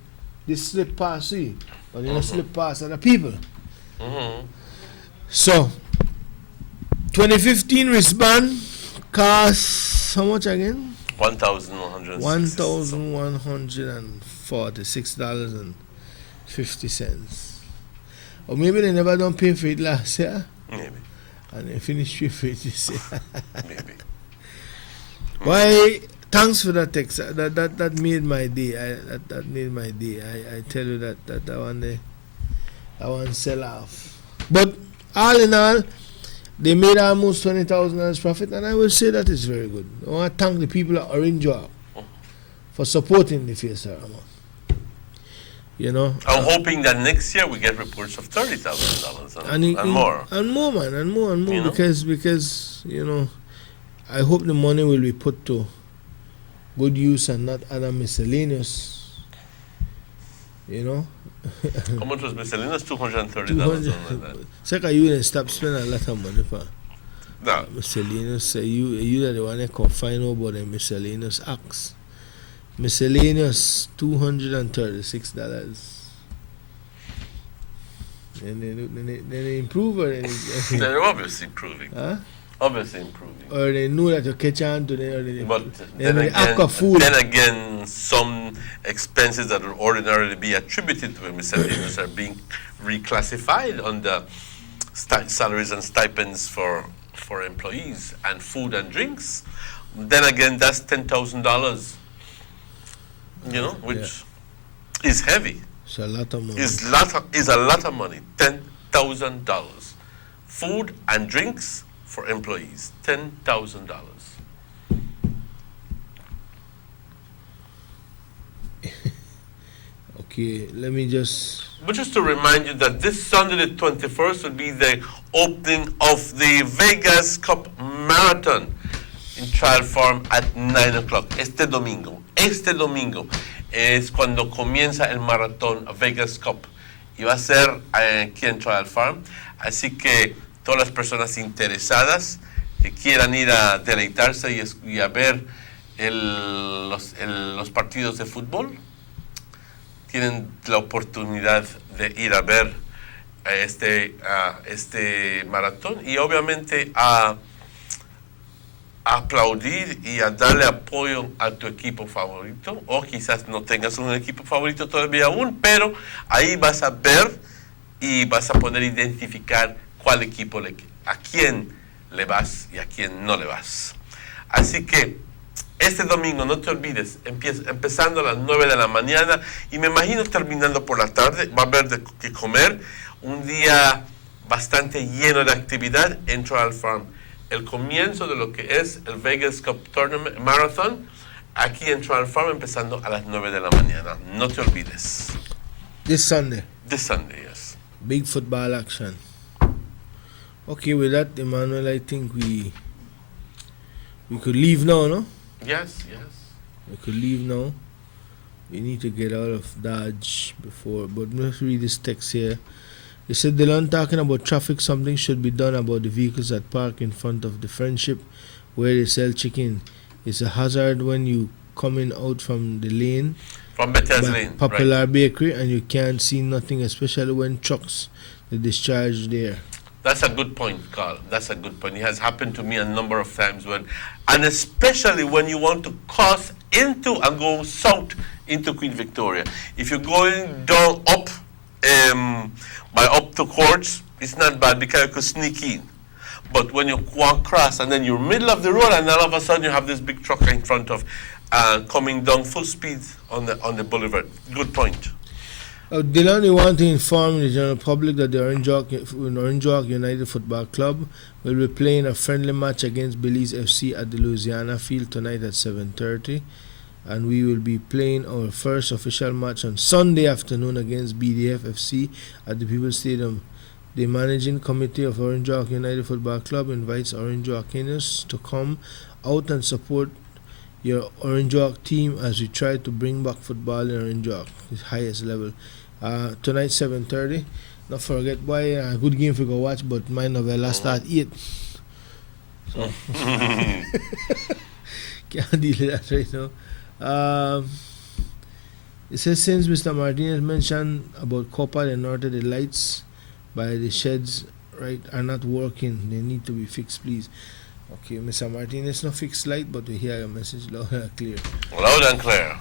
this slip past you, but you don't slip past other people. So, 2015 wristband costs how much again? $1,146.50. Or maybe they never done pay for it last year. Maybe. And they finished pay for it this year. Maybe. Why? Thanks for that text. That made my day. That made my day. I tell you that one sell off. But all in all, they made almost $20,000 profit, and I will say that is very good. I want to thank the people at Orange Job for supporting the Facerama. You know, I'm hoping that next year we get reports of $30,000 and more. And more, man, and more, You know? because you know, I hope the money will be put to good use and not other miscellaneous. You know. How much was miscellaneous? $230. Second, you didn't stop spending a lot of money for miscellaneous. You that the one that confine about the miscellaneous acts. Miscellaneous $236. And they improve or they're obviously improving. Huh? Obviously improving. Or they know that you catch on to them. Or But then then again, some expenses that would ordinarily be attributed to miscellaneous are being reclassified under salaries and stipends for employees and food and drinks. Then again, that's $10,000. You know, which is heavy. It's a lot of money. Is a lot of money. $10,000. Food and drinks for employees. $10,000. Okay, let me just. But just to remind you that this Sunday, the 21st, will be the opening of the Vegas Cup Marathon in Trial Farm at 9 o'clock. Este domingo es cuando comienza el maratón Vegas Cup y va a ser aquí en Trial Farm. Así que todas las personas interesadas que quieran ir a deleitarse y a ver los partidos de fútbol tienen la oportunidad de ir a ver este maratón y obviamente a aplaudir y a darle apoyo a tu equipo favorito, o quizás no tengas un equipo favorito todavía aún, pero ahí vas a ver y vas a poder identificar cuál equipo a quién le vas y a quién no le vas. Así que este domingo, no te olvides, empezando a las 9 de la mañana y me imagino terminando por la tarde, va a haber de que comer, un día bastante lleno de actividad en Trial Farm. El comienzo de lo que es el Vegas Cup Tournament Marathon aquí en Trial Farm empezando a las 9 de la mañana. No te olvides. This Sunday. This Sunday, yes. Big football action. Okay, with that, Emmanuel, I think we could leave now, no? Yes. We could leave now. We need to get out of Dodge before, but let's read this text here. They said they're not talking about traffic. Something should be done about the vehicles that park in front of the Friendship where they sell chicken. It's a hazard when you coming out from the lane. From Bethel's Lane. Popular Bakery, and you can't see nothing, especially when trucks they discharge there. That's a good point, Carl. That's a good point. It has happened to me a number of times and especially when you want to cross into and go south into Queen Victoria. If you're going down up to Courts, it's not bad because you could sneak in. But when you walk across and then you're middle of the road and all of a sudden you have this big truck in front of coming down full speed on the boulevard. Good point. Dylan, we want to inform the general public that the Orange Walk United Football Club will be playing a friendly match against Belize FC at the Louisiana Field tonight at 7:30. And we will be playing our first official match on Sunday afternoon against BDF FC at the People's Stadium. The managing committee of Orange Walk United Football Club invites Orange Walkians to come out and support your Orange Walk team as we try to bring back football in Orange Walk, the highest level. Tonight 7:30. Not forget, boy, a good game for go watch, but my novella start 8. So can't deal with that right now. It says since Mr. Martinez mentioned about Copa del Norte, the lights by the sheds are not working. They need to be fixed, please. Okay, Mr. Martinez, no fixed light, but we hear your message loud and clear. Loud and clear.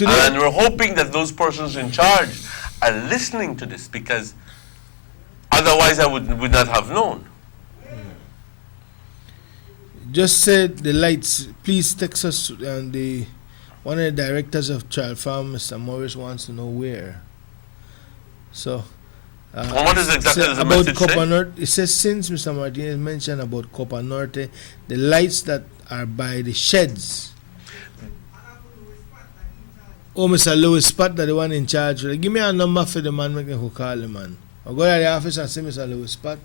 And we're hoping that those persons in charge are listening to this, because otherwise I would not have known. Just said the lights. Please text us, and one of the directors of Child Farm, Mr. Morris, wants to know where. So, what is exactly the about message Copa say? Norte? It says since Mr. Martinez mentioned about Copa Norte, the lights that are by the sheds. Oh, Mr. Lewis Spot, that the one in charge. Give me a number for the man, make me who call the man. I'll go to the office and see Mr. Lewis Spot,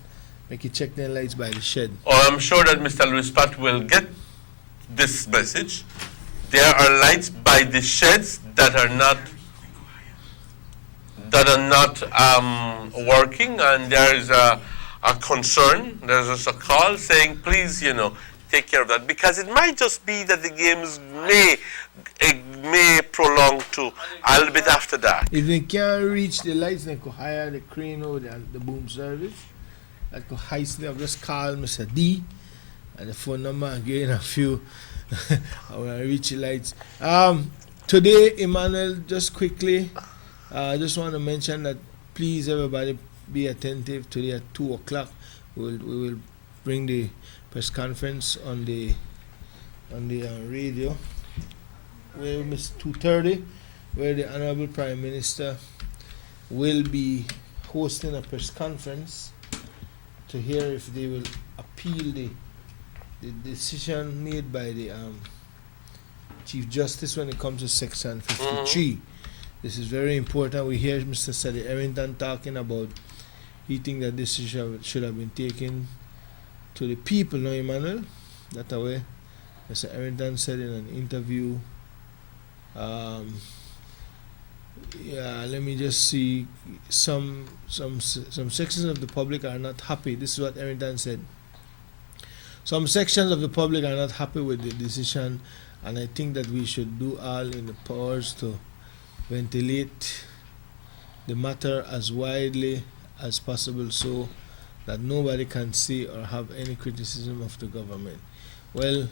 make you check the lights by the shed. Oh, I'm sure that Mr. Louis Pat will get this message. There are lights by the sheds that are not working, and there is a concern. There's just a call saying, please, take care of that, because it might just be that the games may prolong to a little bit after that. If they can't reach the lights, they could hire the crane or the boom service. That could heist them. Just call Mr. D and the phone number and get in a few. I want to reach the lights. Today, Emmanuel, just quickly, I just want to mention that please everybody be attentive. Today at 2 o'clock, we will bring the press conference on the radio. Where it's 2:30, where the Honorable Prime Minister will be hosting a press conference to hear if they will appeal the decision made by the Chief Justice when it comes to Section 53. This is very important. We hear Mr. Sadi Errington talking about he thinks that this should have been taken to the people, no, Emmanuel? That way, Mr. Errington said in an interview. Let me just see. Some sections of the public are not happy. This is what Errington said. Some sections of the public are not happy with the decision, and I think that we should do all in the powers to ventilate the matter as widely as possible so that nobody can say or have any criticism of the government. Well,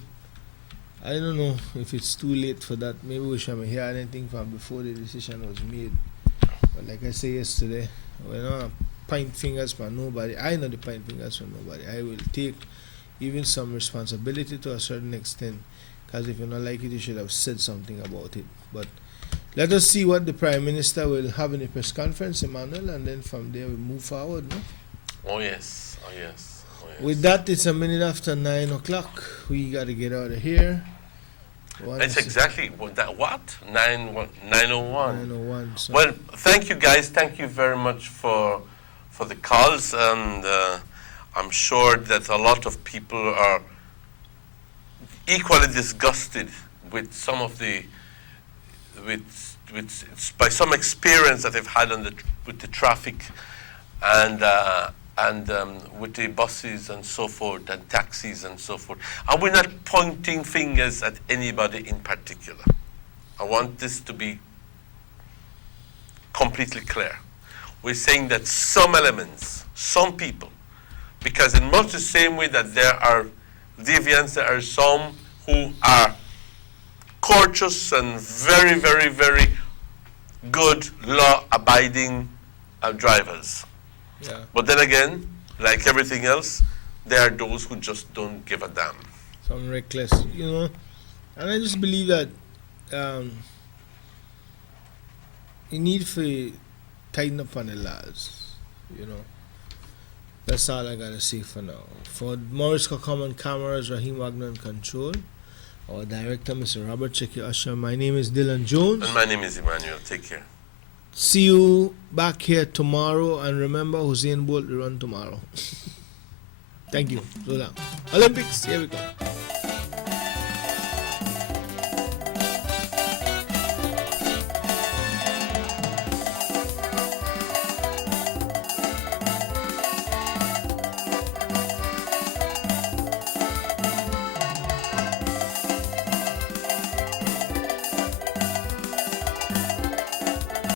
I don't know if it's too late for that. Maybe we should hear anything from before the decision was made. But like I said yesterday, we're not point fingers for nobody. I know the point fingers for nobody. I will take even some responsibility to a certain extent, because if you don't like it, you should have said something about it. But let us see what the Prime Minister will have in the press conference, Emmanuel, and then from there we move forward. No? Oh yes, oh yes, oh yes. With that, it's a minute after 9 o'clock. We got to get out of here. It's exactly what? 9:01. 9:01. So. Well, thank you guys. Thank you very much for the calls, and I'm sure that a lot of people are equally disgusted with some of by some experience that they've had with the traffic and with the buses and so forth, and taxis and so forth. And we're not pointing fingers at anybody in particular. I want this to be completely clear. We're saying that some elements, some people, because in much the same way that there are deviants, there are some who are courteous and very, very, very good law-abiding drivers. Yeah. But then again, like everything else, there are those who just don't give a damn. Some reckless, you know. And I just believe that you need to tighten up on the laws, you know. That's all I gotta say for now. For Morris Common Cameras, Raheem Wagner and Control, our director, Mr. Robert Checky Usher. My name is Dylan Jones. And my name is Emmanuel. Take care. See you back here tomorrow, and remember, Usain Bolt will run tomorrow. Thank you. So long. Olympics, here we go.